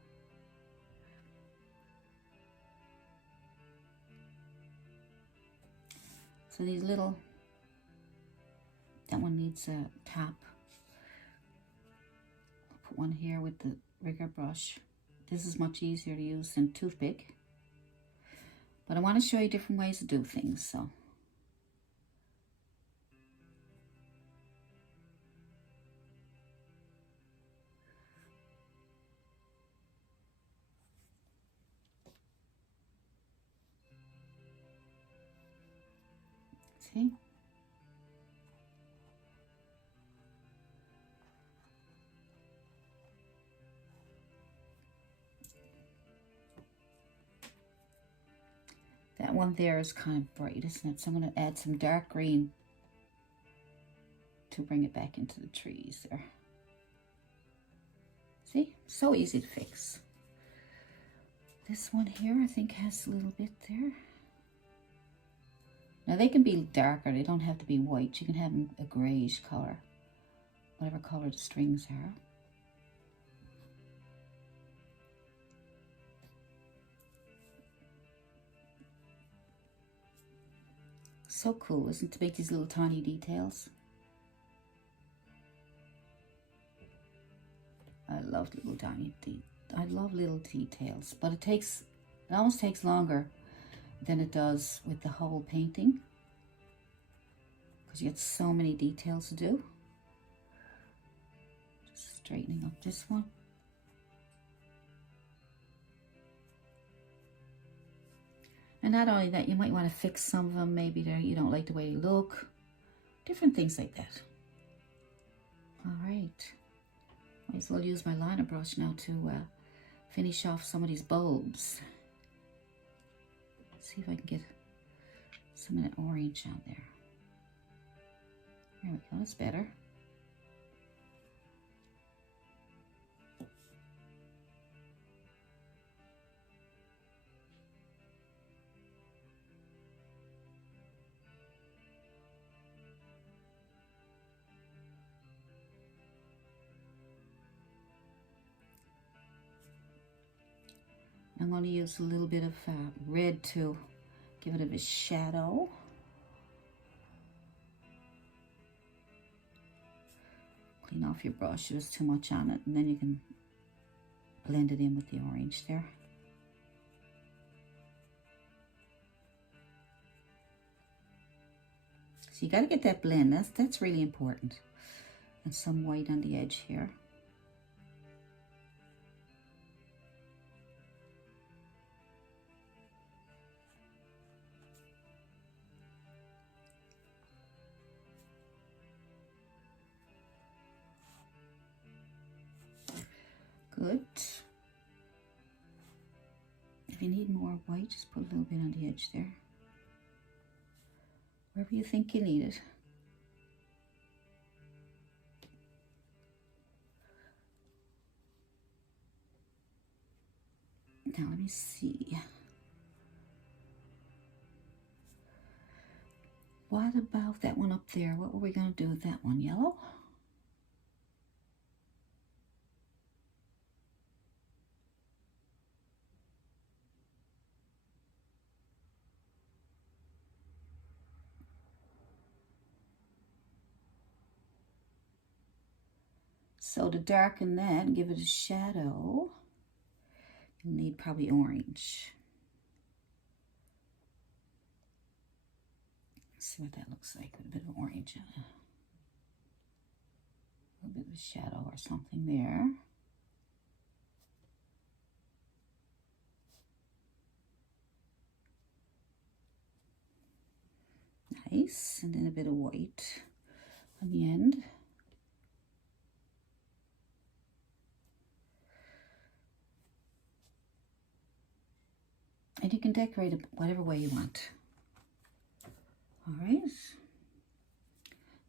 So these little, that one needs a tap. I'll put one here with the rigger brush. This is much easier to use than toothpick. But I want to show you different ways to do things, so. See? That one there is kind of bright, isn't it? So I'm going to add some dark green to bring it back into the trees there. See? So easy to fix. This one here, I think, has a little bit there. Now they can be darker, they don't have to be white. You can have them a grayish color, whatever color the strings are. So cool, isn't it, to make these little tiny details? I love little tiny I love little details, but it almost takes longer than it does with the whole painting, because you get so many details to do. Just straightening up this one. And not only that, you might want to fix some of them. Maybe you don't like the way they look. Different things like that. All right. Might as well use my liner brush now to finish off some of these bulbs. See if I can get some of that orange on there. There we go, that's better. I'm going to use a little bit of red to give it a bit of shadow. Clean off your brush if there's too much on it, and then you can blend it in with the orange there. So you got to get that blend. That's really important. And some white on the edge here. Good. If you need more white, just put a little bit on the edge there. Wherever you think you need it. Now let me see. What about that one up there? What were we going to do with that one? Yellow? So to darken that and give it a shadow, you'll need probably orange. see what that looks like with a bit of orange on it. A little bit of a shadow or something there. Nice, and then a bit of white on the end. And you can decorate it whatever way you want. All right.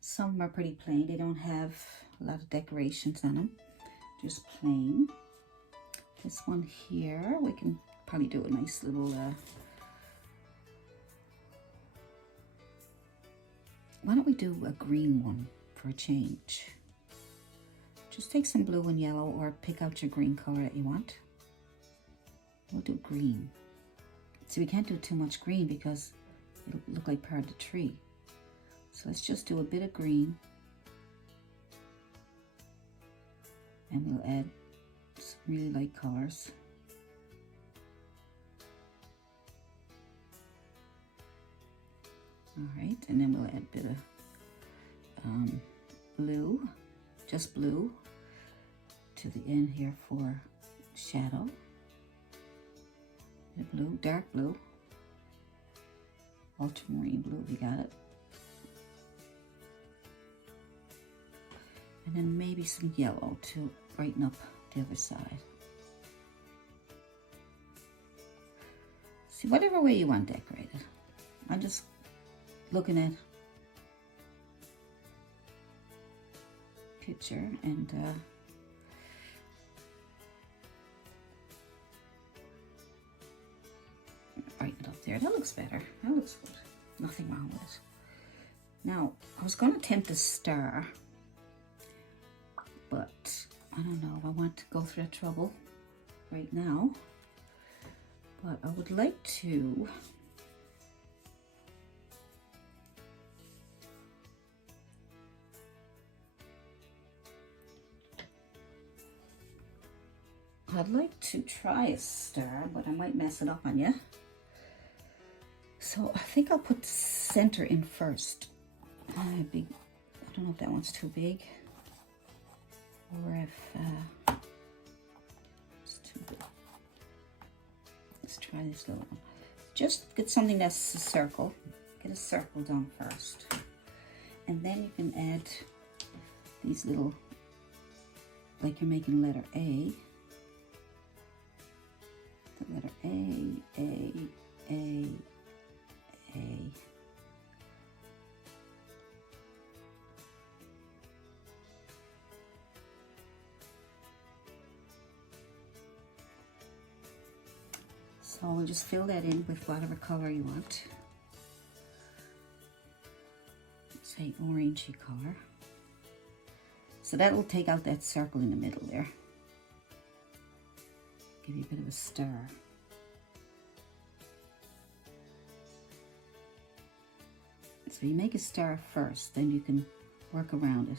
Some are pretty plain. They don't have a lot of decorations on them. Just plain. This one here, we can probably do a nice little... why don't we do a green one for a change? Just take some blue and yellow or pick out your green color that you want. We'll do green. See, we can't do too much green because it'll look like part of the tree. So let's just do a bit of green. And we'll add some really light colors. All right, and then we'll add a bit of blue, just blue, to the end here for shadow. The blue, dark blue, ultramarine blue, we got it. And then maybe some yellow to brighten up the other side. See, whatever way you want decorated. I'm just looking at picture and brighten it up there. That looks better. That looks good. Nothing wrong with it. Now, I was going to attempt a star, but I don't know if I want to go through that trouble right now. But I would like to try a star, but I might mess it up on you. So I think I'll put the center in first. I don't know if that one's too big or if it's too big. Let's try this little one. Just get something that's a circle. Get a circle done first. And then you can add these little, like you're making letter A. The letter A. So we'll just fill that in with whatever color you want. Say orangey color. So that will take out that circle in the middle there. Give you a bit of a star. So you make a star first, then you can work around it.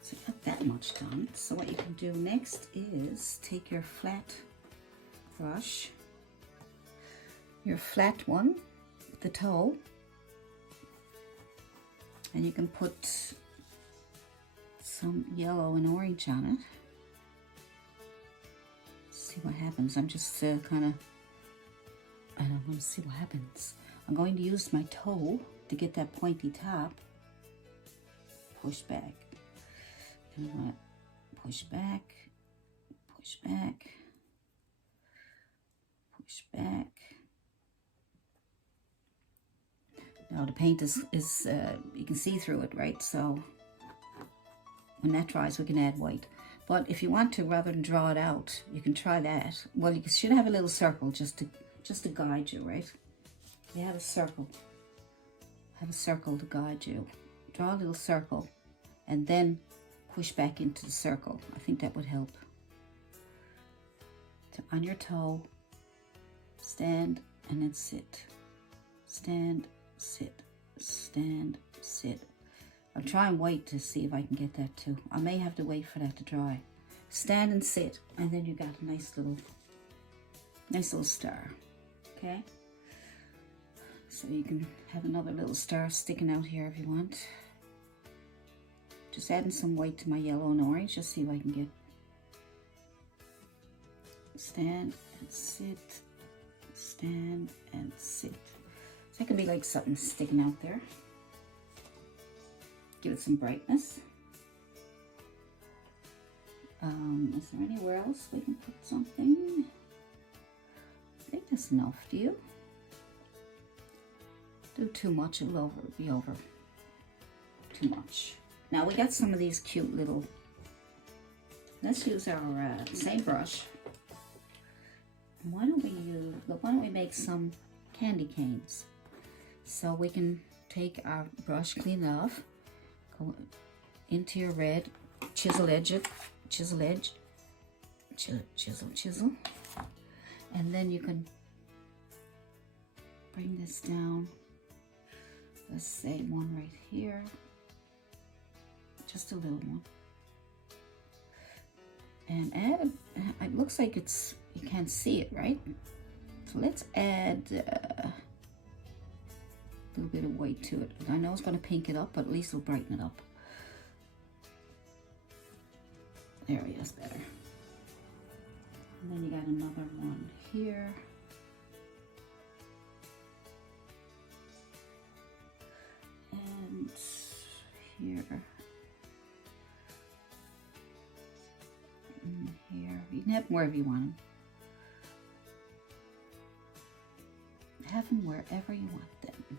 So not that much done. So what you can do next is take your flat brush, your flat one with the toe, and you can put some yellow and orange on it. See what happens. I'm just I want to see what happens. I'm going to use my toe to get that pointy top. Push back. And I'm going to push back, push back, push back. Now the paint is you can see through it, right? So when that dries, we can add white. But if you want to, rather than draw it out, you can try that. Well, you should have a little circle just to guide you, right? You have a circle. Have a circle to guide you. Draw a little circle and then push back into the circle. I think that would help. So on your toe, stand and then sit. Stand, sit, stand, sit. I'll try and wait to see if I can get that too. I may have to wait for that to dry. Stand and sit, and then you got a nice little star. Okay? So you can have another little star sticking out here if you want. Just adding some white to my yellow and orange, just see if I can get. Stand and sit, stand and sit. So it could be like something sticking out there. Give it some brightness. Is there anywhere else we can put something? I think that's enough. Do you? Do too much, it'll be over too much. Now we got some of these cute little. Let's use our same brush. Why don't we make some candy canes? So we can take our brush, clean it off. Go into your red, chisel edge, chisel, and then you can bring this down. Let's say one right here, just a little one, and add. It looks like you can't see it, right? So let's add a little bit of white to it. I know it's going to pink it up, but at least it'll brighten it up. There we go, that's better. And then you got another one here. And here. And here. You can have them wherever you want them. Have them wherever you want them.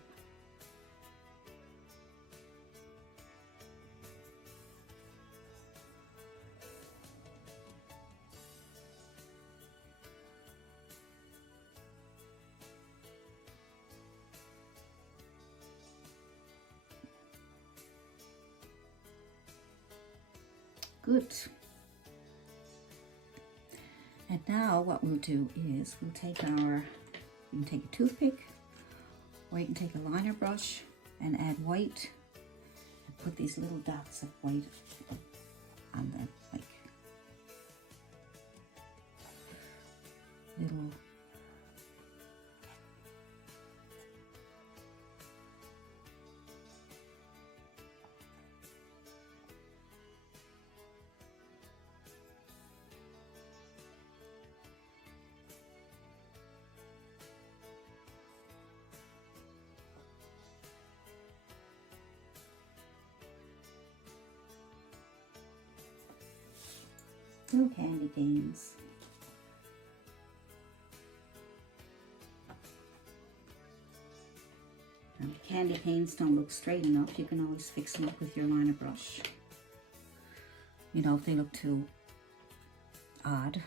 Good. And now what we'll do is we'll take you can take a toothpick, or you can take a liner brush and add white and put these little dots of white on them, like little candy canes. Now, if candy canes don't look straight enough, you can always fix them up with your liner brush. You know, if they look too odd.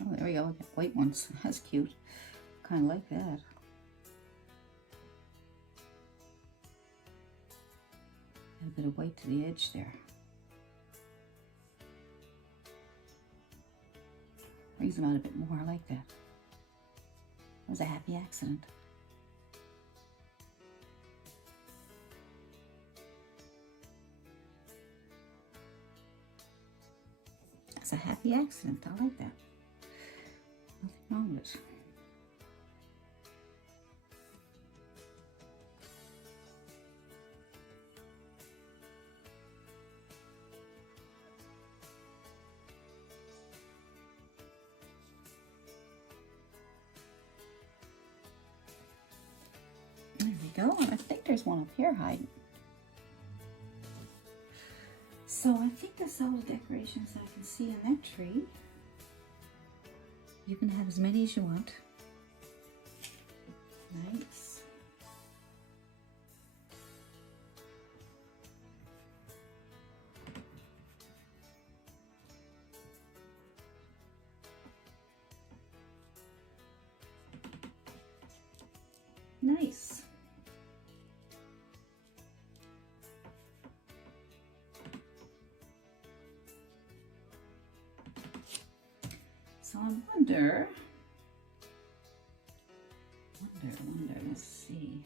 Oh, there we go, white ones. That's cute. Kind of like that. Add a bit of white to the edge there. Brings them out a bit more. I like that. It was a happy accident. It's a happy accident. I like that. wrong with it? There we go, and I think there's one up here hiding. So I think that's all the decorations I can see in that tree. You can have as many as you want. Nice. Nice. So I wonder, let's see.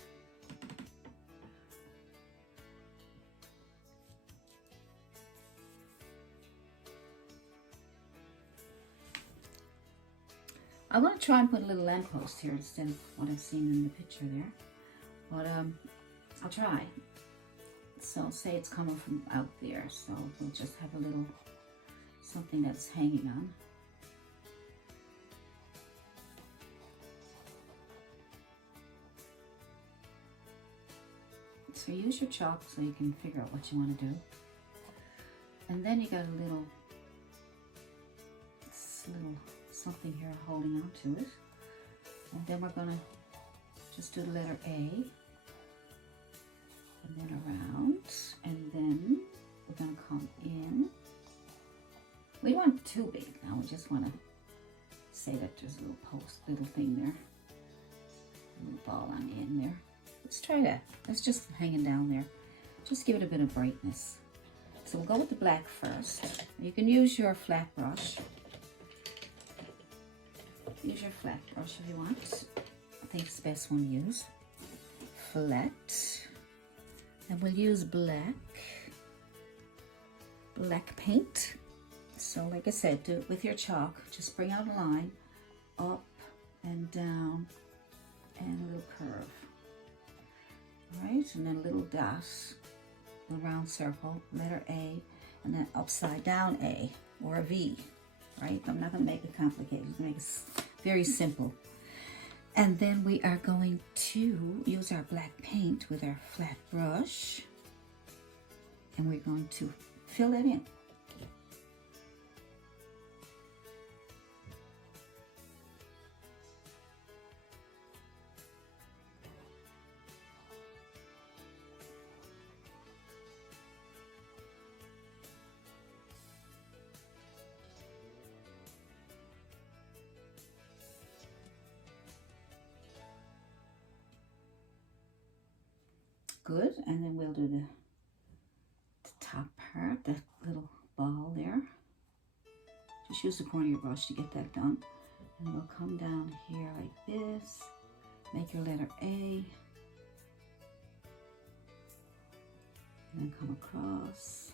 I want to try and put a little lamppost here instead of what I've seen in the picture there. But I'll try. So say it's coming from out there, so we'll just have a little something that's hanging on. So use your chalk so you can figure out what you want to do. And then you got a little something here holding on to it. And then we're gonna just do the letter A. And then around. And then we're gonna come in. We don't want it too big now. We just want to say that there's a little thing there. A little ball on the end there. Let's try that. That's just hanging down there. Just give it a bit of brightness. So we'll go with the black first. You can use your flat brush. Use your flat brush if you want. I think it's the best one to use. Flat. And we'll use black paint. So like I said, do it with your chalk. Just bring out a line, up and down, and a little curve. Right, and then a little dot, a round circle, letter A, and then upside down A, or a V, right? I'm not going to make it complicated, I'm going to make it very simple. And then we are going to use our black paint with our flat brush, and we're going to fill it in. Good, and then we'll do the top part, that little ball there. Just use the corner of your brush to get that done. And we'll come down here like this, make your letter A, and then come across,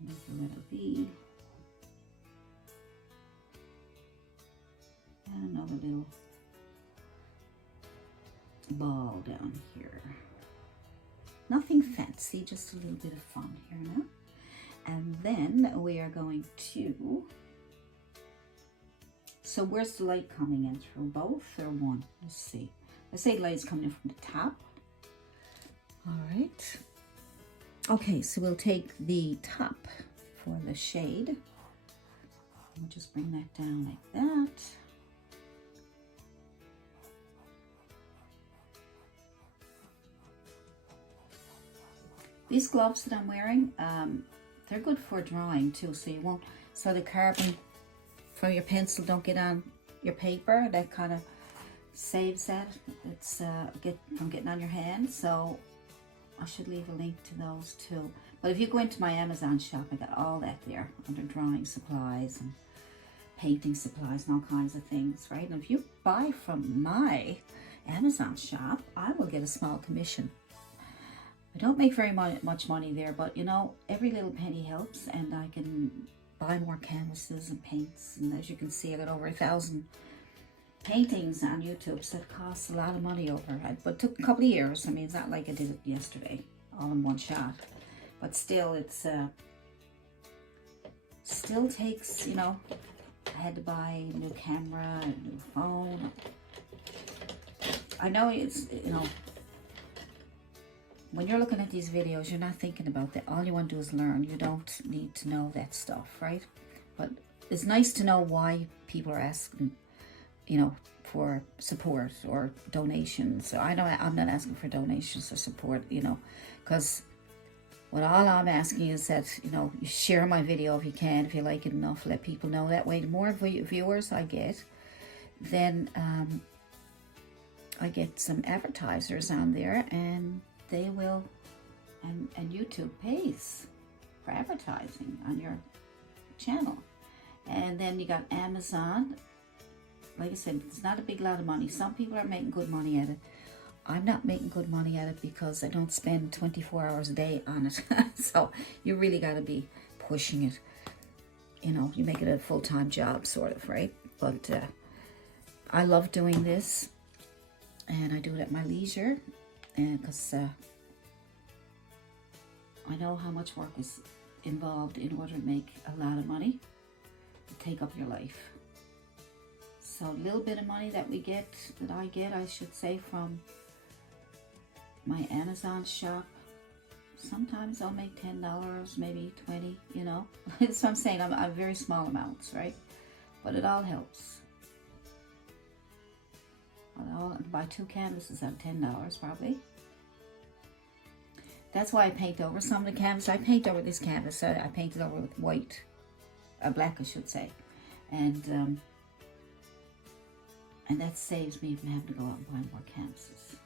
make your letter B, and another little ball down here. Nothing fancy, just a little bit of fun here now. And then we are going to, so where's the light coming in? Through both or one? Let's see. Let's say the light's coming in from the top. All right. Okay, so we'll take the top for the shade. We'll just bring that down like that. These gloves that I'm wearing, they're good for drawing too, so you won't, so the carbon from your pencil don't get on your paper. That kind of saves that. It's from getting on your hand. So I should leave a link to those too. But if you go into my Amazon shop, I got all that there under drawing supplies and painting supplies and all kinds of things, right? And if you buy from my Amazon shop, I will get a small commission. I don't make very much money there, but you know, every little penny helps, and I can buy more canvases and paints. And as you can see, I got over 1,000 paintings on YouTube, so it costs a lot of money overhead. But it took a couple of years. I mean, it's not like I did it yesterday, all in one shot. But still, it's still takes, you know, I had to buy a new camera, a new phone. I know it's, you know, when you're looking at these videos, you're not thinking about that. All you want to do is learn. You don't need to know that stuff, right? But it's nice to know why people are asking, you know, for support or donations. So I know I'm not asking for donations or support, you know, because what all I'm asking is that, you know, you share my video if you can, if you like it enough, let people know. That way, the more viewers I get, then I get some advertisers on there, and they will, and YouTube pays for advertising on your channel. And then you got Amazon. Like I said, it's not a big lot of money. Some people are making good money at it. I'm not making good money at it because I don't spend 24 hours a day on it. So you really got to be pushing it. You know, you make it a full-time job, sort of, right? But I love doing this, and I do it at my leisure, and because I know how much work is involved in order to make a lot of money to take up your life. So a little bit of money that we get, that I get, I should say, from my Amazon shop. Sometimes I'll make $10, maybe 20, you know. So I'm saying I'm very small amounts, right? But it all helps. I'll buy 2 canvases at $10 probably. That's why I paint over some of the canvas. I paint over this canvas. I painted over with white, black I should say. And that saves me from having to go out and buy more canvases.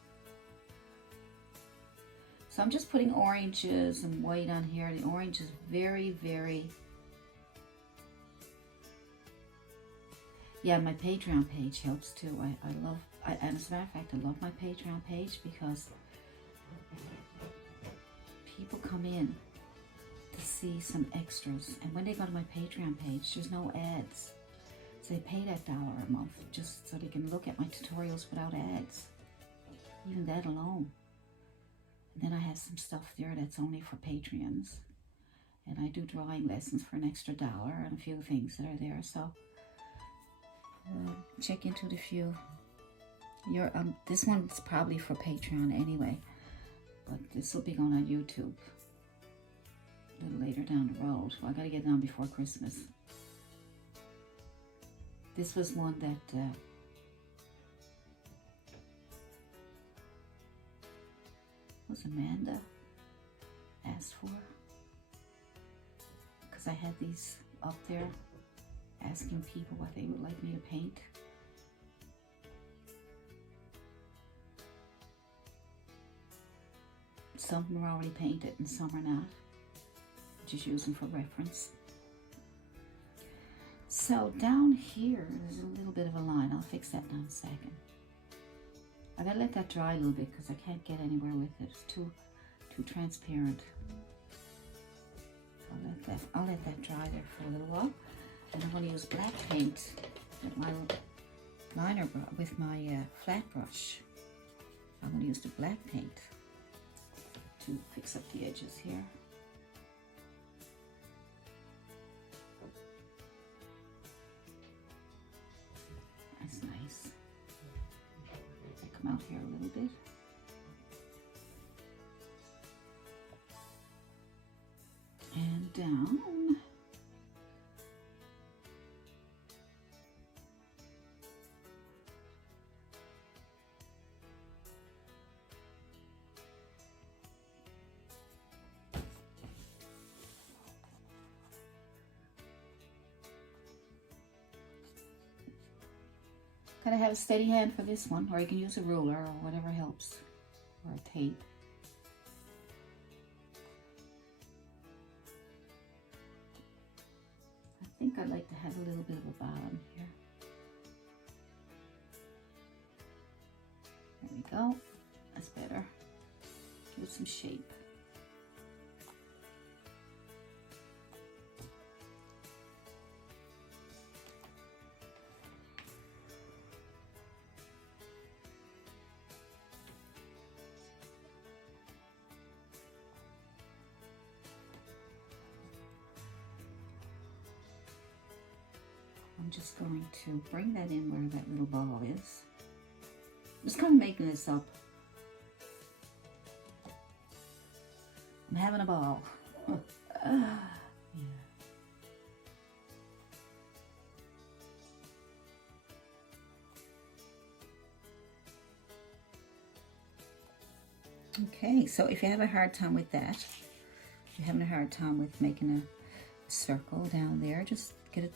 So I'm just putting oranges and white on here. The orange is very, very... Yeah, my Patreon page helps too. I love, and as a matter of fact, I love my Patreon page because people come in to see some extras. And when they go to my Patreon page, there's no ads. So they pay that $1 a month just so they can look at my tutorials without ads. Even that alone. And then I have some stuff there that's only for Patreons. And I do drawing lessons for an extra $1 and a few things that are there. So check into the few. This one's probably for Patreon anyway. But this will be going on YouTube a little later down the road. Well, I got to get it done before Christmas. This was one that was Amanda asked for, because I had these up there asking people what they would like me to paint. Some of them are already painted and some are not. Just use them for reference. So down here, there's a little bit of a line. I'll fix that in a second. I gotta let that dry a little bit because I can't get anywhere with it. It's too transparent. So I'll let that dry there for a little while. And I'm going to use black paint with my liner with my flat brush. I'm going to use the black paint to fix up the edges here. That's nice. Come out here a little bit. And down. Gotta have a steady hand for this one, or you can use a ruler or whatever helps, or a tape. I think I'd like to have a little bit of a bottom here. There we go. That's better. Give it some shape. I'm just going to bring that in where that little ball is. I'm just kind of making this up. I'm having a ball. Yeah. Okay, so if you have a hard time with that, if you're having a hard time with making a circle down there, just get it.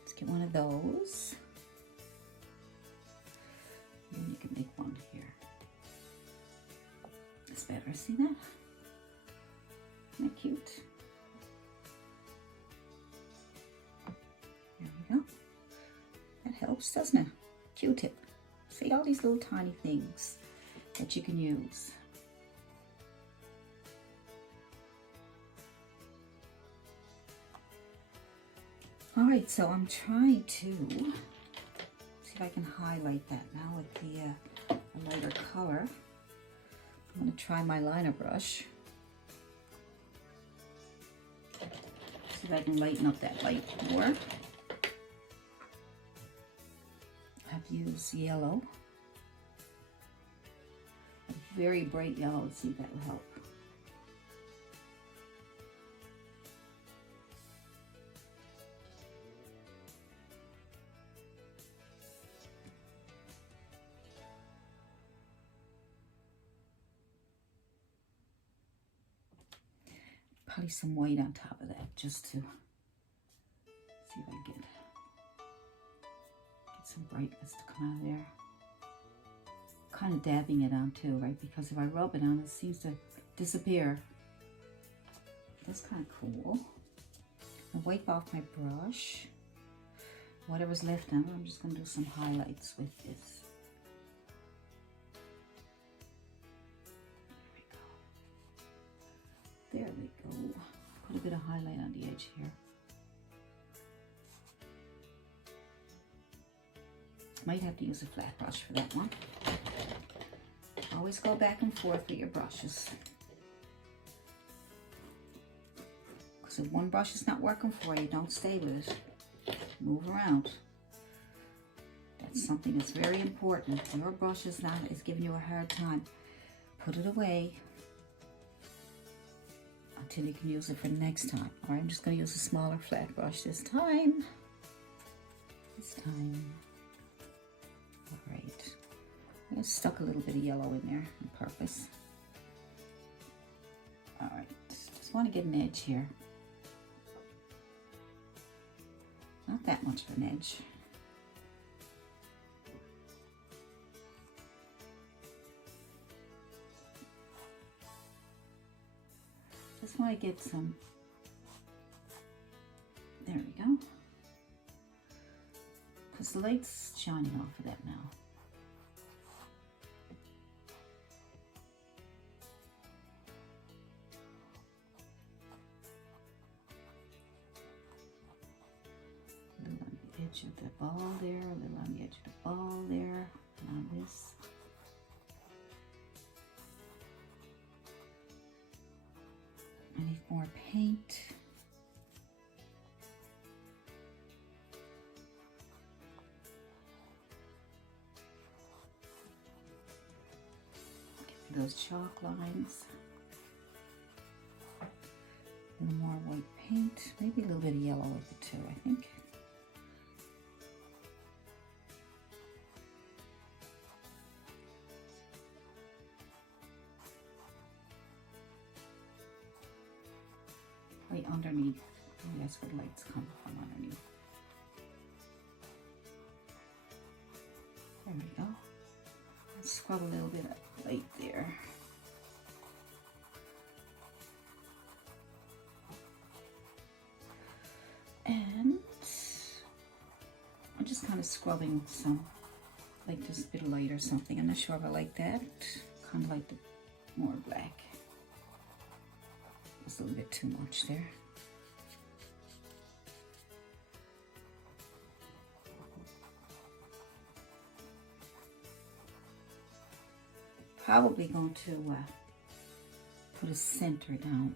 Let's get one of those. And you can make one here. It's better. See that? Isn't that cute? There we go. That helps, doesn't it? Q-tip. See all these little tiny things that you can use. All right, so I'm trying to see if I can highlight that now with the a lighter color. I'm going to try my liner brush. See if I can lighten up that light more. I've used yellow, a very bright yellow. Let's see if that will help. Probably some white on top of that just to see if I can get some brightness to come out of there. Kind of dabbing it on too, right? Because if I rub it on, it seems to disappear. That's kind of cool. I'll wipe off my brush. Whatever's left on it, I'm just going to do some highlights with this. There we go. Put a bit of highlight on the edge here. Might have to use a flat brush for that one. Always go back and forth with your brushes. Because if one brush is not working for you, don't stay with it. Move around. That's something that's very important. If your brush is giving you a hard time, put it away until you can use it for next time. All right, I'm just going to use a smaller flat brush this time. All right, I stuck a little bit of yellow in there on purpose. All right, just want to get an edge here. Not that much of an edge. Just want to get some, there we go. Because the light's shining off of that now. A little on the edge of the ball there, a little on the edge of the ball there, and on this. I need more paint. Those chalk lines. A little more white paint, maybe a little bit of yellow with it too, I think. Right underneath. Oh, that's where the lights come from, underneath. There we go. Let's scrub a little bit of light there. And I'm just kind of scrubbing some, like this bit of light or something. I'm not sure if I like that. Kind of like the more black. It's a little bit too much there. Probably going to put a center down.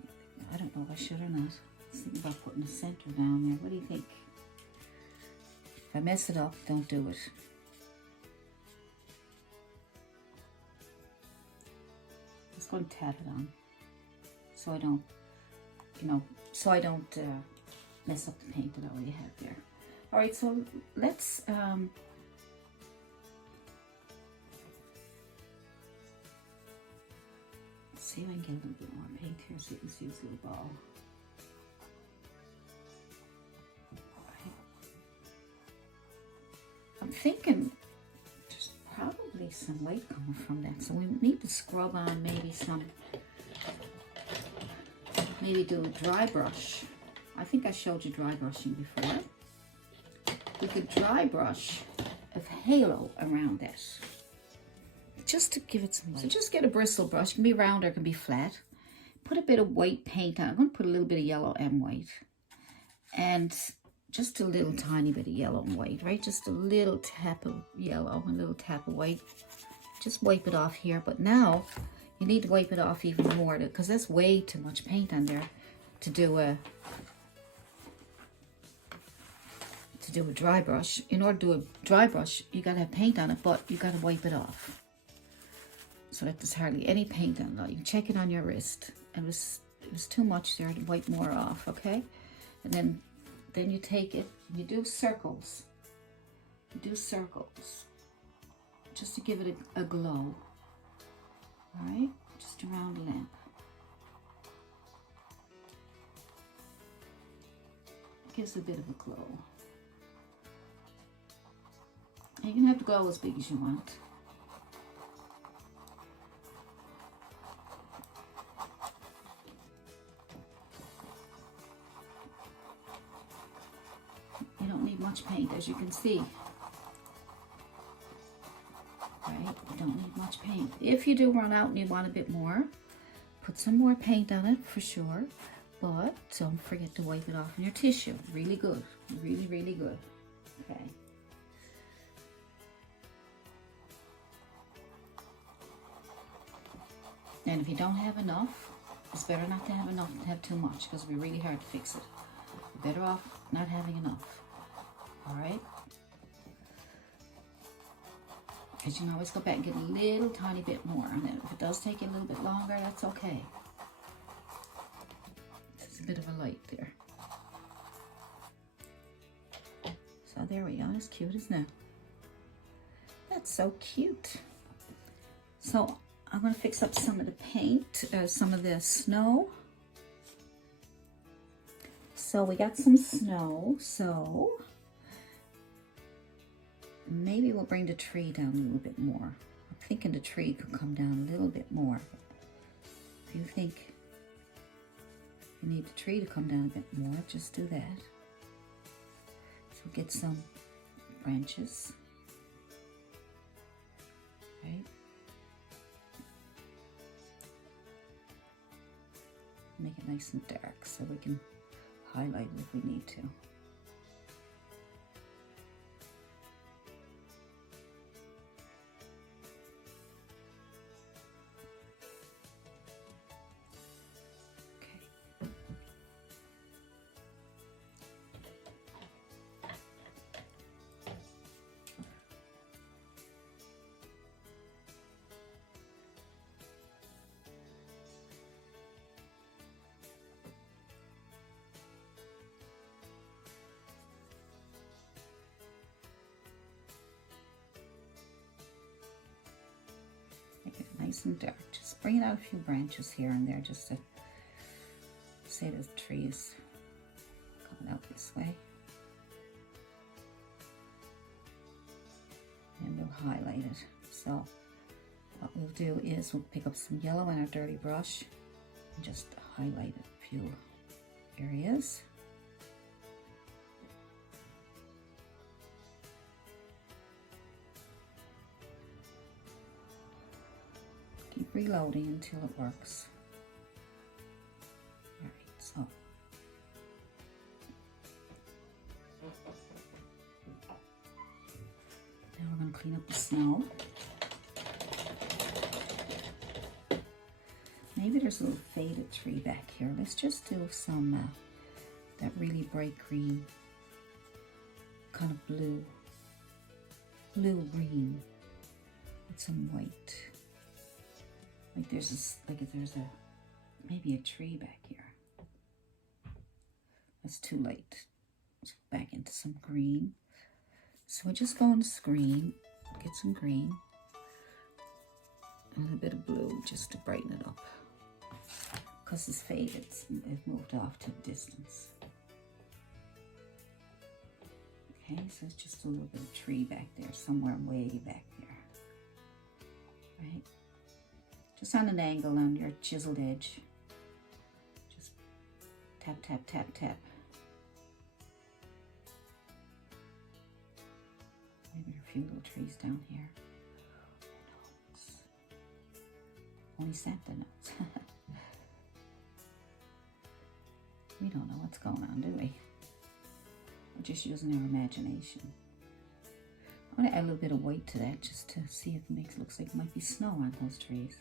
I don't know if I should or not. Think about putting the center down there. What do you think? If I mess it up, don't do it. Just going to tap it on, so I don't, so I don't mess up the paint that I already have there. All right, so let's see if I can get a little bit more paint here so you can see this little ball. I'm thinking there's probably some weight coming from that, so we need to scrub on maybe do a dry brush. I think I showed you dry brushing before. We could dry brush a halo around this, just to give it some weight. So just get a bristle brush. It can be round or it can be flat. Put a bit of white paint on. I'm going to put a little bit of yellow and white, and just a little tiny bit of yellow and white, right? Just a little tap of yellow and a little tap of white. Just wipe it off here. But now you need to wipe it off even more, because that's way too much paint on there to do a dry brush. In order to do a dry brush, you got to have paint on it, but you got to wipe it off so that there's hardly any paint on it. You can check it on your wrist. It was too much there to wipe more off, okay? And then you take it, you do circles. You do circles just to give it a glow. All right, just around the lamp. It gives a bit of a glow. And you can have the glow as big as you want. You don't need much paint, as you can see. Right? You don't need much paint. If you do run out and you want a bit more, put some more paint on it for sure. But don't forget to wipe it off on your tissue. Really good. Really, really good. Okay. And if you don't have enough, it's better not to have enough than to have too much, because it'll be really hard to fix it. You're better off not having enough. All right? Because you can always go back and get a little tiny bit more. And then if it does take you a little bit longer, that's okay. There's a bit of a light there. So there we go. It's cute, isn't it? That's so cute. So I'm going to fix up some of the paint, some of the snow. So we got some snow, so maybe we'll bring the tree down a little bit more. I'm thinking the tree could come down a little bit more. If you think you need the tree to come down a bit more, just do that. So get some branches, right? Make it nice and dark so we can highlight it if we need to. Nice and dark. Just bringing out a few branches here and there just to say the tree is coming out this way. And we'll highlight it. So what we'll do is we'll pick up some yellow in our dirty brush and just highlight a few areas. Keep reloading until it works. All right, so now we're going to clean up the snow. Maybe there's a little faded tree back here. Let's just do some that really bright green, kind of blue green with some white. Like there's maybe a tree back here. That's too light. So back into some green. So we're just going to green, get some green, and a bit of blue just to brighten it up. Because it's faded, it moved off to the distance. Okay, so it's just a little bit of tree back there, somewhere way back there. Right? Just on an angle on your chiseled edge. Just tap, tap, tap, tap. Maybe a few little trees down here. Who knows? Only Santa knows. We don't know what's going on, do we? We're just using our imagination. I want to add a little bit of white to that just to see if it looks like it might be snow on those trees.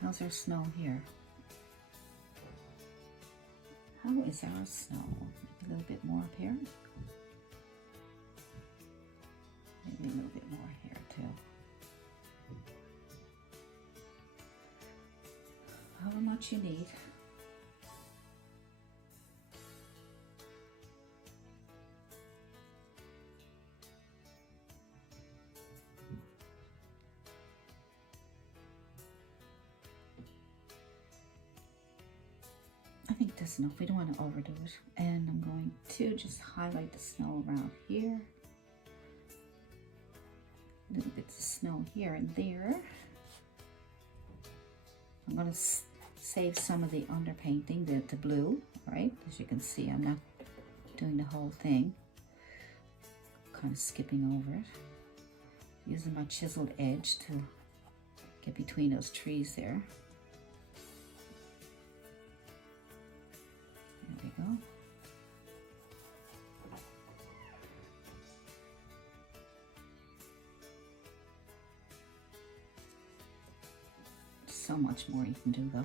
How's our snow here? How is our snow? Maybe a little bit more up here. Maybe a little bit more here too. However much you need. I think that's enough. We don't want to overdo it. And I'm going to just highlight the snow around here. Little bits of snow here and there. I'm going to save some of the underpainting, the blue, right? As you can see, I'm not doing the whole thing. Kind of skipping over it. Using my chiseled edge to get between those trees there. There we go. So much more you can do though.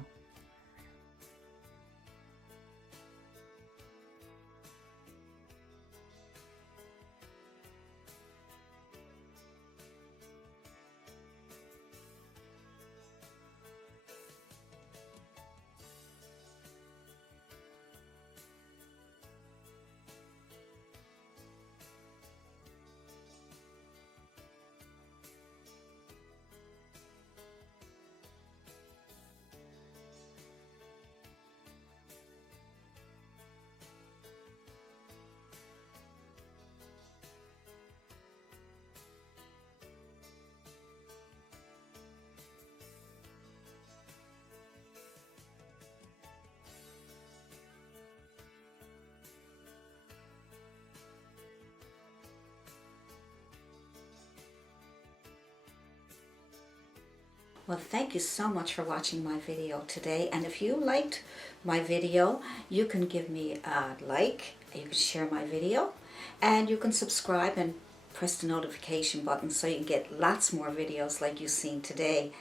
Well, thank you so much for watching my video today. And if you liked my video, you can give me a like, you can share my video, and you can subscribe and press the notification button so you can get lots more videos like you've seen today.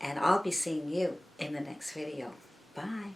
And I'll be seeing you in the next video. Bye.